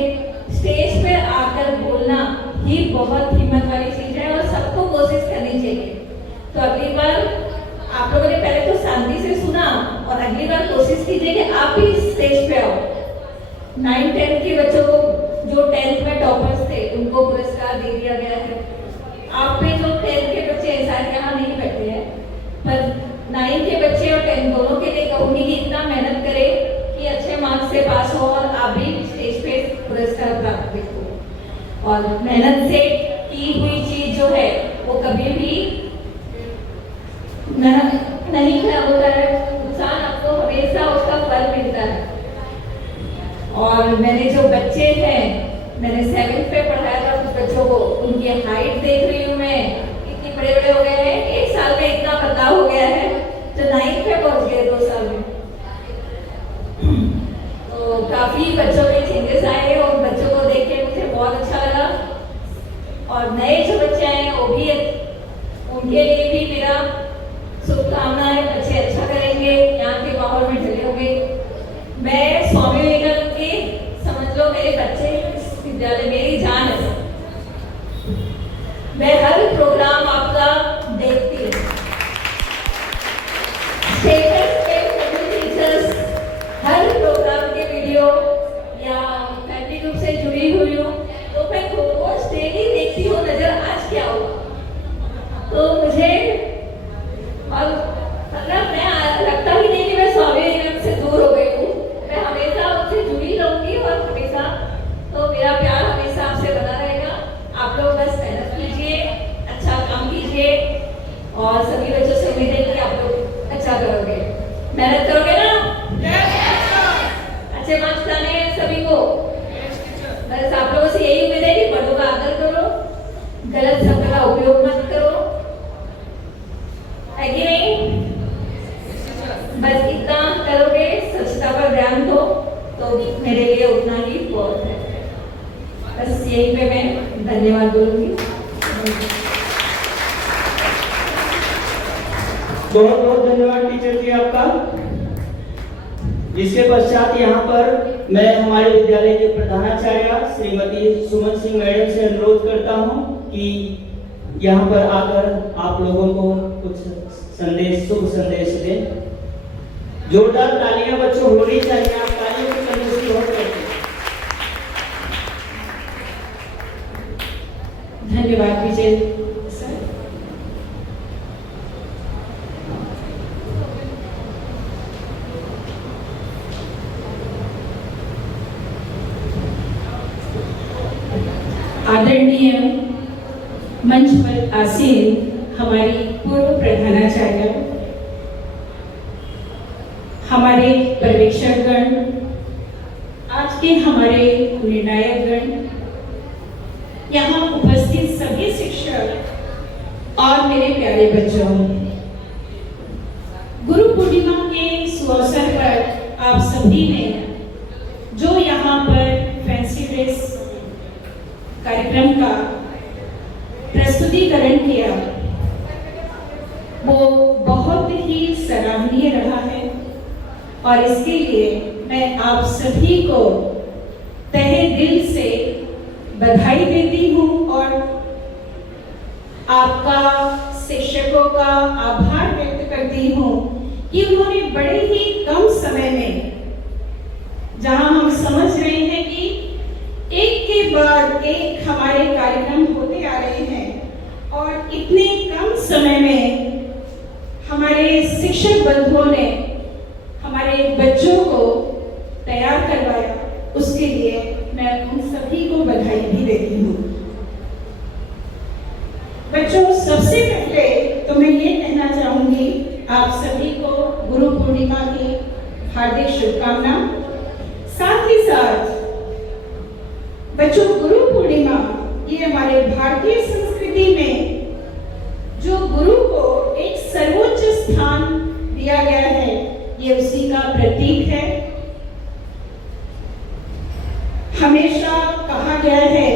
स्टेज पे आकर बोलना ही बहुत हिम्मत वाली चीज है और सबको कोशिश करनी चाहिए। तो अगली बार आप लोगों ने पहले तो शांति से सुना और अगली बार कोशिश कीजिए कि आप भी स्टेज पे आओ। 9-10 के बच्चों को, जो 10th में टॉपर्स थे, उनको पुरस्कार दे दिया गया है। आप पे जो 10th के बच्चे शायद यहाँ नहीं बैठे हैं, पर 9 के बच्चे और 10 दोनों के लिए कहूँगी कि इतना मेहनत करें कि अच्छे मार्क्स से पास हो और आप भी स्टेज पे पुरस्कार प्राप्त हो। और मेहनत से की हुई चीज जो है वो कभी भी नहीं खराब होता है, नुकसान आपको हमेशा उसका फल मिलता है। और मेरे जो बच्चे हैं, मैंने 7th पे पढ़ाया था कुछ बच्चों को, उनकी हाइट देख रही हूँ मैं, इतने बड़े बड़े हो गए हैं। 1 साल में इतना बदलाव हो गया है, जो 9th पे पहुंच गए 2 साल में। तो काफी बच्चों में चेंजेस आए और बच्चों को देख के मुझे बहुत अच्छा लगा। और नए जो बच्चे आए वो भी, उनके लिए भी मेरा शुभकामनाएं। बच्चे अच्छा करेंगे, यहाँ के माहौल में ढले होंगे। मैं स्वामी विवेकानंद के, समझ लो मेरे बच्चे, इस विद्यालय मेरी जान है। मैं हर प्रोग्राम आपका देखती हूँ। स्टेटस पे सभी टीचर्स हर प्रोग्राम के वीडियो या फैमिली ग्रुप से जुड़ी हुई हूँ, तो मैं रोज डेली देखती हूँ नजर आज क्या हुआ। तो मुझे और मतलब मैं लगता ही नहीं कि मैं स्वामी विवेकानंद से दूर हो गई हूँ। मैं हमेशा उनसे जुड़ी रहूंगी और हमेशा, तो मेरा प्यार हमेशा आपसे बना रहेगा। आप लोग बस मेहनत कीजिए, अच्छा काम कीजिए और सभी बच्चों से उम्मीद है कि आप लोग अच्छा करोगे। मेहनत करोगे ना? अच्छे मार्क्स लाने हैं सभी को। बस आप लोगों से यही उम्मीद है कि बड़ों का आदर करो, गलत शब्द का उपयोग मत करो, है कि नहीं? बस इतना करोगे, स्वच्छता पर ध्यान दो, तो मेरे लिए उतना ही बहुत है। बस यही पे मैं धन्यवाद बोलूंगी। बहुत बहुत धन्यवाद टीचर जी आपका। इसके पश्चात यहाँ पर मैं हमारे विद्यालय के प्रधानाचार्य श्रीमती सुमन सिंह मैडम से अनुरोध करता हूँ कि यहाँ पर आकर आप लोगों को कुछ संदेश, शुभ संदेश दें। जोरदार तालियां बच्चों होनी चाहिए। आप तालियों की तंदुरुस्ती बहुत करते हैं। धन्यवाद विजय सर। आदरणीय मंच पर आसीन हमारी पूर्व प्रधानाचार्य, हमारे पर्यवेक्षकगण, आज के हमारे निर्णायकगण, यहाँ उपस्थित सभी शिक्षक और मेरे प्यारे बच्चों, गुरु पूर्णिमा के सुअवसर पर आप सभी ने जो यहाँ पर फैंसी ड्रेस कार्यक्रम का प्रस्तुतिकरण किया, वो बहुत ही सराहनीय रहा है और इसके लिए मैं आप सभी को तहे दिल से बधाई देती हूँ और आपका शिक्षकों का आभार व्यक्त करती हूँ कि उन्होंने बड़े ही कम समय में, जहां हम समझ रहे हैं कि एक के बाद एक हमारे कार्यक्रम होते आ रहे हैं और इतने कम समय में हमारे शिक्षक बंधुओं ने हमारे बच्चों को तैयार करवाया, उसके लिए मैं उन सभी को बधाई भी देती हूँ। बच्चों, सबसे पहले तो मैं ये कहना चाहूंगी आप सभी को गुरु पूर्णिमा की हार्दिक शुभकामना। साथ ही साथ बच्चों, गुरु पूर्णिमा ये हमारे भारतीय संस्कृति में जो गुरु को एक सर्वोच्च स्थान दिया गया है, ये उसी का प्रतीक है। हमेशा कहा गया है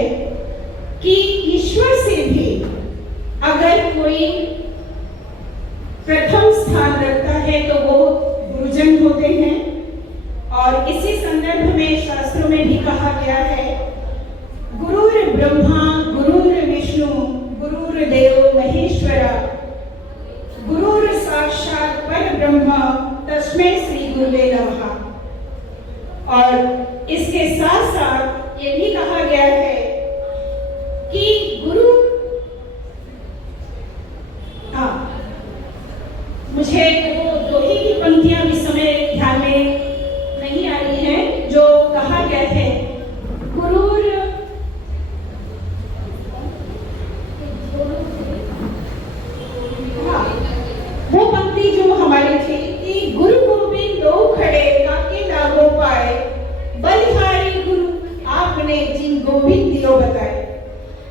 कि ईश्वर से भी अगर कोई प्रथम स्थान रखता है तो वो गुरुजन होते हैं। और इसी संदर्भ में शास्त्रों में भी कहा गया है, गुरुर् ब्रह्मा गुरुर् विष्णु गुरुर्देव महेश्वरा गुरुर् साक्षात परब्रह्म तस्मै श्री गुरुवे नमः। और इसके साथ साथ ये भी कहा गया है कि गुरु, मुझे वो दोहे की पंक्तियां भी समय ध्यान में नहीं आ रही हैं, जो कहा गया है गुरुर, वो पंक्ति जो हमारी थी कि गुरु गोविंद दो खड़े काके लागो पाए, बलिहारी गुरु आपने जिन गोविंद दियो बताए।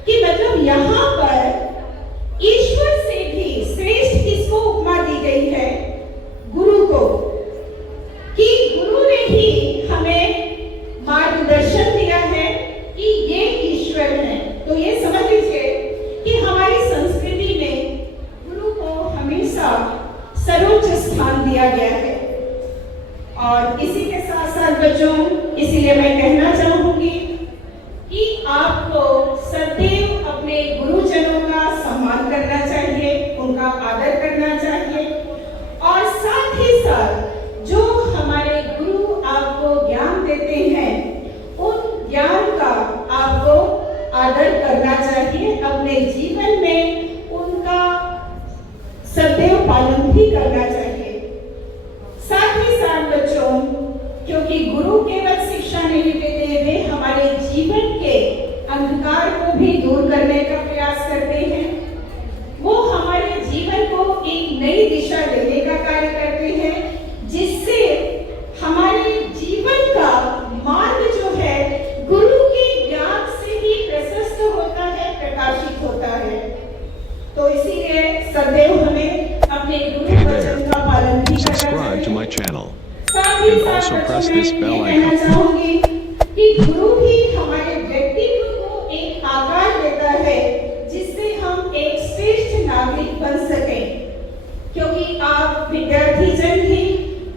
कि मतलब यहाँ पर ईश्वर से भी श्रेष्ठ किसको उपमा दी गई है? गुरु को, कि गुरु ने ही हमें मार्गदर्शन दिया है कि ये ईश्वर है। तो ये समझ लीजिए कि हमारी संस्कृति में गुरु को हमेशा सर्वोच्च स्थान दिया गया है। और इसी के साथ साथ बच्चों, इसीलिए मैं कहना चाहूंगी कि आपको सदैव अपने गुरुजनों का सम्मान करना चाहिए, उनका आदर करना चाहिए। और साथ ही साथ जो हमारे गुरु आपको ज्ञान देते हैं, उन ज्ञान का आपको आदर करना चाहिए, अपने जीवन में उनका सदैव पालन भी करना चाहिए। साथ ही साथ बच्चों, क्योंकि गुरु केवल शिक्षा नहीं देते, वे हमारे जीवन के अंधकार को भी दूर करने का प्रयास करते हैं। वो हमारे जीवन को एक नई दिशा देने का कार्य करते हैं, जिससे हमारे जीवन का मार्ग जो है गुरु के ज्ञान से ही प्रशस्त होता है, प्रकाशित होता है। तो इसीलिए सदैव हमें अपने गुरु वचन का पालन भी करना चाहिए। साथ ही साथ बच्चों, मैं कहना चाहूंगी कि गुरु ही हमारे व्यक्तित्व को एक आकार देता है, जिससे हम एक श्रेष्ठ नागरिक बन सकें। क्योंकि आप विद्यार्थी जन ही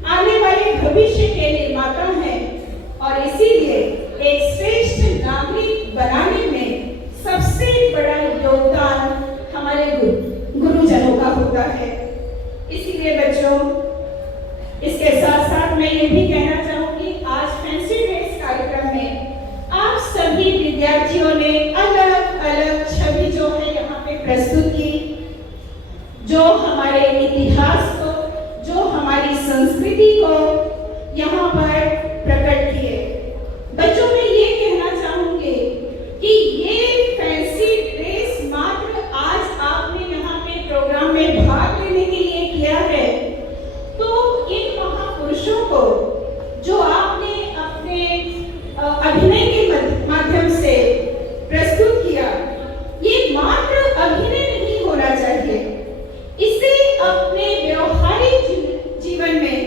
आने वाले भविष्य के निर्माता हैं, और इसीलिए एक श्रेष्ठ नागरिक बनाने में सबसे बड़ा योगदान हमारे गुरुजनों का होता है। इसीलिए बच्चों, इसके साथ साथ मैं ये भी कहना चाहूंगी, आज फैंसी ड्रेस कार्यक्रम में आप सभी विद्यार्थियों ने अलग अलग छवि जो है यहाँ पे प्रस्तुत की, जो हमारे इतिहास को, जो हमारी संस्कृति को यहाँ पर प्रकट किए। बच्चों, मैं ये कहना चाहूंगी कि ये फैंसी ड्रेस मात्र आज आपने यहाँ पे प्रोग्राम में भाग लेने के लिए किया है, तो इन महापुरुषों को जो आपने अपने अभिनय के माध्यम से प्रस्तुत किया, ये मात्र अभिनय नहीं होना चाहिए। इसे अपने व्यवहारिक जीवन में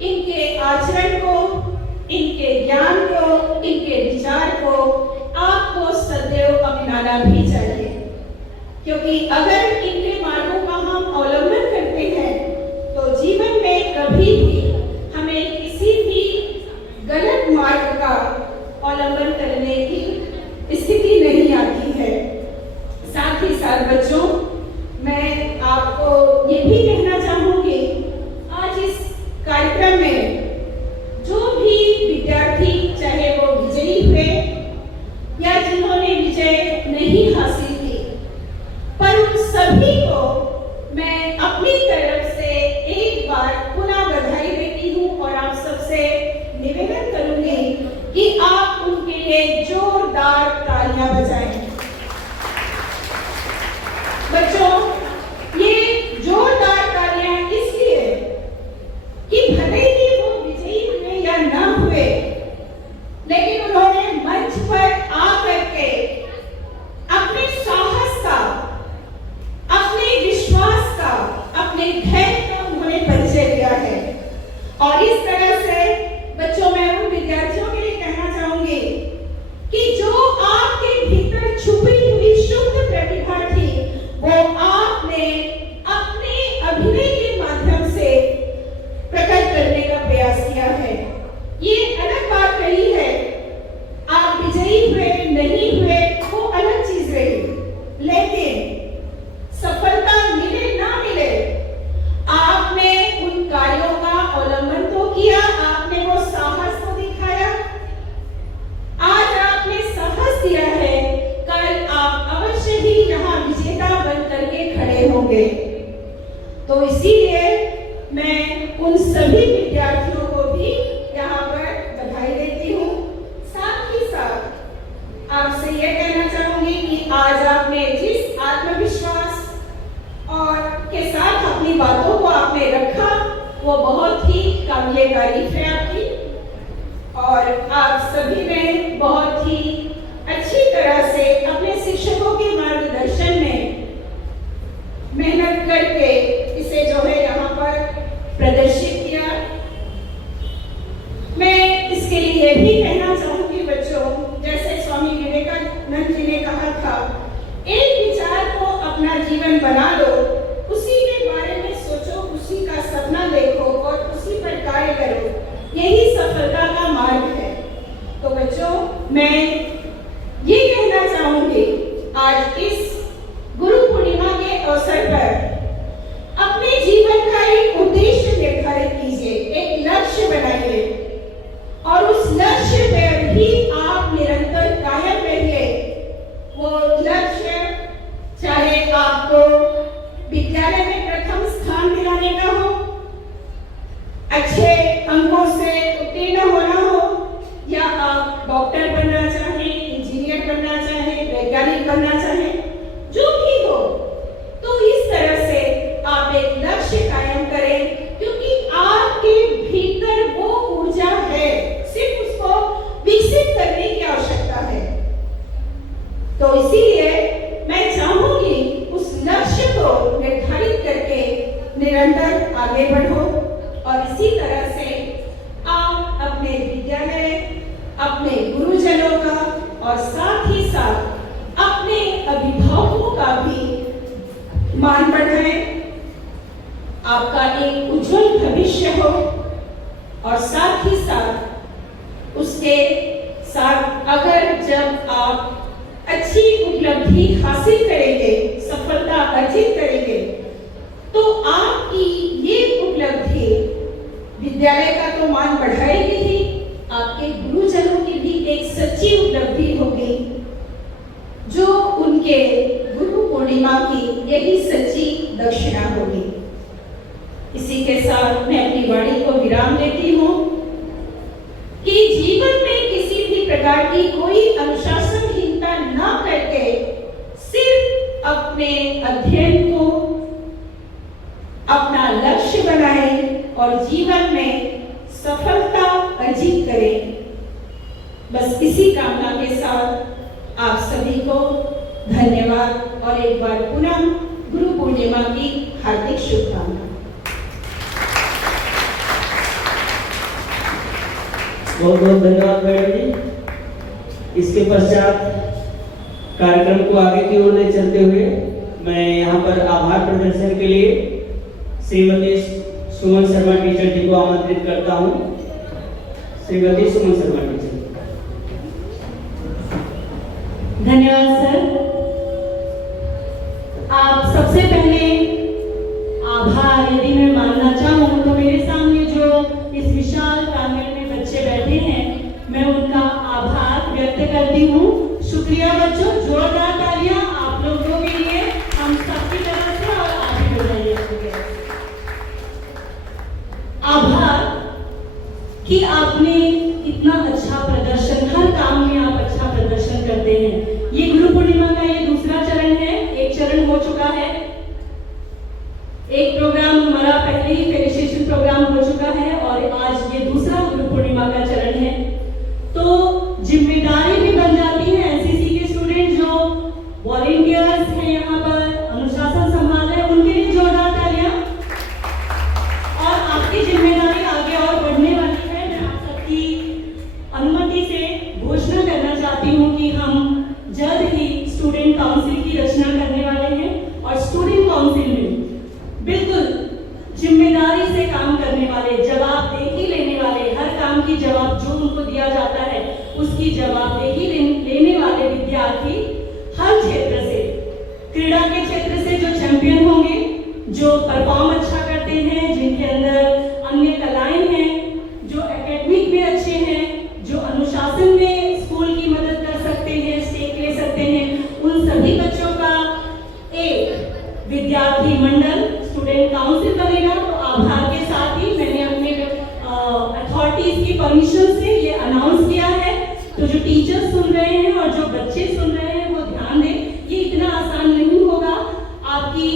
इनके आचरण को, इनके ज्ञान को, इनके विचार को आपको सदैव अपनाना भी चाहिए। क्योंकि अगर इनके मार्गों का हम अवलंबन करते हैं, तो जीवन में कभी भी हमें किसी भी गलत मार्ग का अवलंबन तालियां बजाएं। बच्चों, ये जोरदार तालियां इसलिए कि भले ही वो विजयी हुए या ना हुए, लेकिन उन्होंने मंच पर आकर के अपने साहस का, अपने विश्वास का, अपने धैर्य का उन्होंने परिचय दिया है। और इस तरह से बच्चों, मैं उन विद्यार्थियों के लिए कहना चाहूंगी कि जो आपके भीतर छुपी हुई शुद्ध प्रतिभा थी, वो आपने अपने अभिनय के माध्यम से प्रकट करने का प्रयास किया है। ये अलग बात रही है, आप विजयी हुए नहीं हुए वो अलग चीज रही, लेकिन सफलता मिले ना मिले, आपने उन कार्यों का अवलंबन तो किया, आपने वो साहस तो दिखाया। आज आपने साहस दिया है, कल आप अवश्य ही यहाँ विजेता बन करके खड़े होंगे। तो इसीलिए मैं उन सभी विद्यार्थियों को भी यहाँ पर बधाई देती हूँ। साथ ही साथ आपसे यह कहना चाहूंगी कि आज आपने जिस आत्मविश्वास और के साथ अपनी बातों को आपने रखा, वो बहुत ही काबिले तारीफ है आपकी। और आप सभी ने बहुत ही अच्छी तरह से अपने शिक्षकों के मार्गदर्शन में मेहनत करके इसे जो है यहाँ पर प्रदर्शित किया। मैं इसके लिए भी कहना चाहूंगी बच्चों, जैसे स्वामी विवेकानंद जी ने कहा था, एक विचार को अपना जीवन बना लो, उसी के बारे में सोचो, उसी का सपना देखो और उसी पर कार्य करो, यही सफलता का मार्ग है। तो बच्चों, मैं ये कहना चाहूंगी, आज इस गुरु पूर्णिमा के अवसर पर अपने जीवन का एक उद्देश्य निर्धारित कीजिए, एक लक्ष्य बनाइए और उस लक्ष्य पर भी आप निरंतर कायम रहिए। वो लक्ष्य चाहे आपको विद्यालय में प्रथम स्थान दिलाने का हो, अच्छे अंकों से उत्तीर्ण होना हो, या आप डॉक्टर बनना चाहें, इंजीनियर बनना चाहें, वैज्ञानिक बनना चाहें, जो भी हो, तो इस तरह से आप एक लक्ष्य कायम करें, क्योंकि आपके भीतर वो ऊर्जा है, सिर्फ उसको विकसित करने की आवश्यकता है। तो इसीलिए मैं चाहूंगी उस लक्ष्य को निर्धारित करके निरंतर आगे बढ़ो और इसी तरह से आप अपने विद्यालय, अपने गुरुजनों का और साथ ही साथ अपने अभिभावकों का भी मान बढ़ाएं, आपका एक उज्जवल भविष्य हो और साथ ही साथ उसके साथ अगर जब आप अच्छी उपलब्धि हासिल करेंगे, सफलता अर्जित करेंगे, तो आपकी ये उपलब्धि विद्यालय का तो मान बढ़ाएगी ही, आपके गुरुजनों की भी एक सच्ची उपलब्धि होगी, जो उनके गुरु पूर्णिमा की यही सच्ची दक्षिणा होगी। इसी के साथ मैं अपनी वाणी को विराम देती हूँ कि जीवन में किसी भी प्रकार की कोई अनुशासनहीनता न करके सिर्फ अपने अध्ययन को अपना लक्ष्य बनाएं और जीवन में सफलता अर्जित करें। बस इसी कामना के साथ आप सभी को धन्यवाद और एक बार पुनः गुरु पूर्णिमा की हार्दिक शुभकामनाएं। बहुत बहुत धन्यवाद मैडम जी। इसके पश्चात कार्यक्रम को आगे की ओर ले चलते हुए मैं यहाँ पर आभार प्रदर्शन के लिए श्रीमती सुमन शर्मा टीचर जी को आमंत्रित करता हूँ। श्रीमती सुमन शर्मा टीचर। धन्यवाद सर। आप सबसे पहले आभार यदि मैं मानना चाहूँ तो मेरे सामने जो इस विशाल प्रांगण में बच्चे बैठे हैं, मैं उनका आभार व्यक्त करती हूँ। शुक्रिया बच्चों, जोरदार तालियां आप लोगों के लिए, हम सबकी तरफ से, और आप भी बजाइए। आभार कि आपने इतना अच्छा प्रदर्शन, हर काम में आप अच्छा प्रदर्शन करते हैं, उसकी जवाबदेही लेने वाले विद्यार्थी हर क्षेत्र से, क्रीड़ा के क्षेत्र से जो चैंपियन होंगे, जो परफॉर्म अच्छा करते हैं, जिनके अंदर अन्य कलाएं हैं, जो एकेडमिक में अच्छे हैं, जो अनुशासन में स्कूल की मदद कर सकते हैं, स्टेक ले सकते हैं, उन सभी बच्चों का एक विद्यार्थी मंडल स्टूडेंट काउंसिल बनेगा। तो आभार के साथ ही मैंने अपने अथॉरिटीज की परमिशन से ये अनाउंस किया है। तो जो टीचर्स सुन रहे हैं और जो बच्चे सुन रहे हैं वो ध्यान दें, ये इतना आसान नहीं होगा। आपकी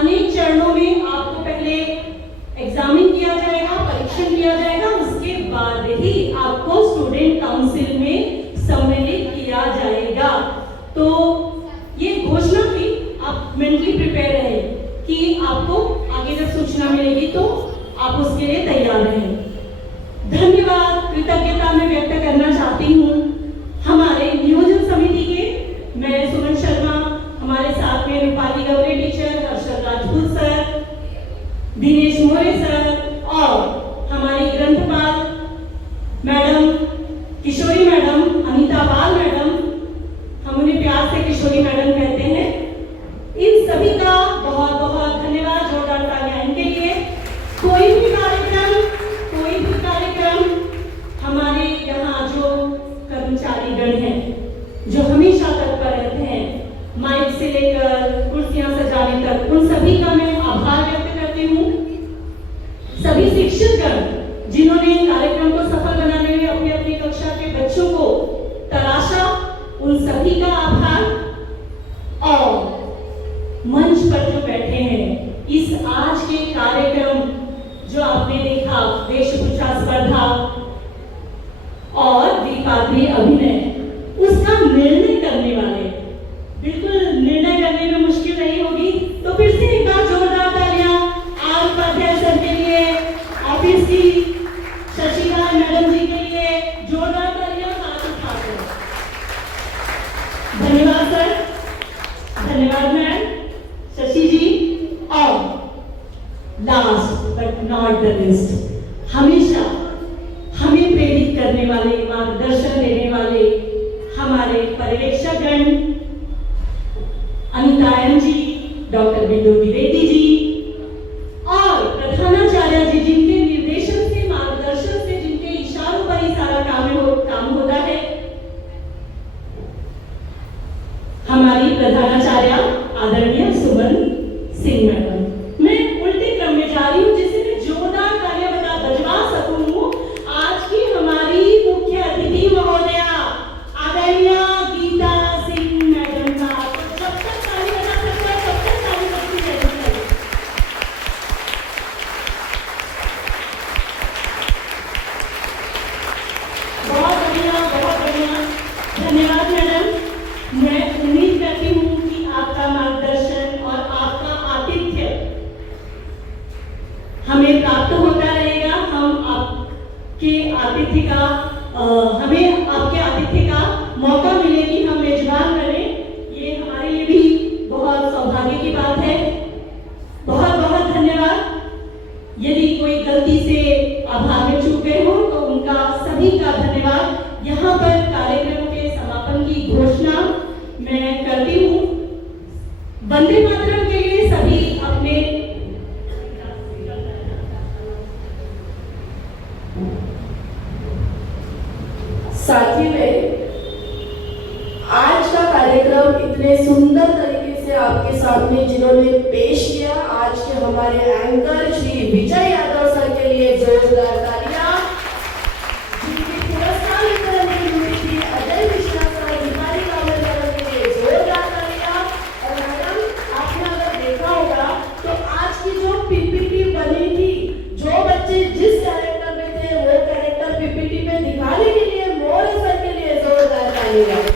अनेक चरणों में आपको पहले एग्जामिन किया जाएगा, परीक्षण किया जाएगा, उसके बाद ही आपको स्टूडेंट काउंसिल में सम्मिलित किया जाएगा। तो ये घोषणा भी आप मेंटली प्रिपेयर रहे कि आपको आगे जब सूचना मिलेगी तो आप उसके लिए तैयार रहें। धन्यवाद, कृतज्ञता मैं व्यक्त करना चाहती हूँ हमारे नियोजन समिति के। मैं सुमन शर्मा, हमारे साथ में रूपाली गवरे टीचर, हर्षद राजपूत सर, दिनेश मोरे सर और हमारी ग्रंथपाल मैडम, किशोरी मैडम, अनीता बाल मैडम, हम उन्हें प्यार से किशोरी मैडम कहते हैं। इन सभी का बहुत बहुत धन्यवाद, जोरदार तालियां इनके लिए। कोई भी कार्यक्रम हमारे यहाँ जो कर्मचारी गण हैं, जो हमेशा तत्पर रहते हैं, माइक से लेकर कुर्सियां सजाने तक, उन सभी का मैं आभार व्यक्त करती हूँ। सभी शिक्षकगण जिन्होंने कार्यक्रम को सफल बनाने में अपनी अपनी कक्षा के बच्चों को तराशा, उन सभी का आभार। और मंच पर जो बैठे हैं, इस आज के कार्यक्रम जो आपने देखा, वेशभूषा स्पर्धा और द्विपात्रीय अभिनय, उसका निर्णय करने वाले, बिल्कुल निर्णय करने में मुश्किल नहीं होगी। तो फिर से एक बार जोरदार तालियां आर उपाध्याय सर के लिए, ऑफिस की शशिकांत मैडम जी के लिए, जोरदार तालियां हाथ उठाकर। धन्यवाद सर, धन्यवाद मैम, शशि जी। और last but not the least, हमेशा हमें प्रेरित करने वाले, मार्गदर्शन देने वाले हमारे पर्यवेक्षकगण, अनिता एम जी, डॉक्टर बिंदु द्विवेदी जी और प्रधानाचार्य जी, जिनके निर्देशन से, मार्गदर्शन से, जिनके इशारों पर ही सारा काम होता है। हमारी प्रधानाचार्य आदरणीय सुमन सिंह मैडम। मैं उल्टे क्रम में जा रही हूँ जिससे मैं जोरदार तालियां बजवा सकूं। आज की हमारी मुख्य अतिथि महोदया आदरणीय गीता सिंह मैडम का, जब तक ताली बजा सकता है तब तक ताली बजती रहेगी। बहुत बढ़िया, बहुत बढ़िया, धन्यवाद मैडम। मैं उम्मीद करती हूँ कि आपका मार्गदर्शन और आपका आतिथ्य हमें प्राप्त होता रहेगा। हम आपके आतिथ्य का हमें आपके आतिथ्य का मौका मिले कि हम मेजबान बने, ये हमारे लिए भी बहुत सौभाग्य की बात है। बहुत बहुत धन्यवाद। यदि कोई गलती से आभार में चूक गए हो तो उनका सभी का धन्यवाद। यहाँ पर कार्यक्रम के समापन की घोषणा मैं करती हूँ। वंदे मातरम के लिए सभी अपने साथी में आज का कार्यक्रम इतने सुंदर तरीके से आपके सामने जिन्होंने पेश किया, आज के हमारे एंकर श्री विजय यादव सर के लिए जोरदार तालियां। जिनके पुरस्कार वितरण में हुई थी अजय मिश्रा सर, बिहारी कांवड़ मैडम के लिए जोरदार तालियां। और मैडम, आपने अगर देखा होगा तो आज की जो पीपीटी बनी थी, जो बच्चे जिस कैरेक्टर में थे वो कैरेक्टर पीपीटी में दिखाने के लिए मोरे सर के लिए जोरदार तालियां।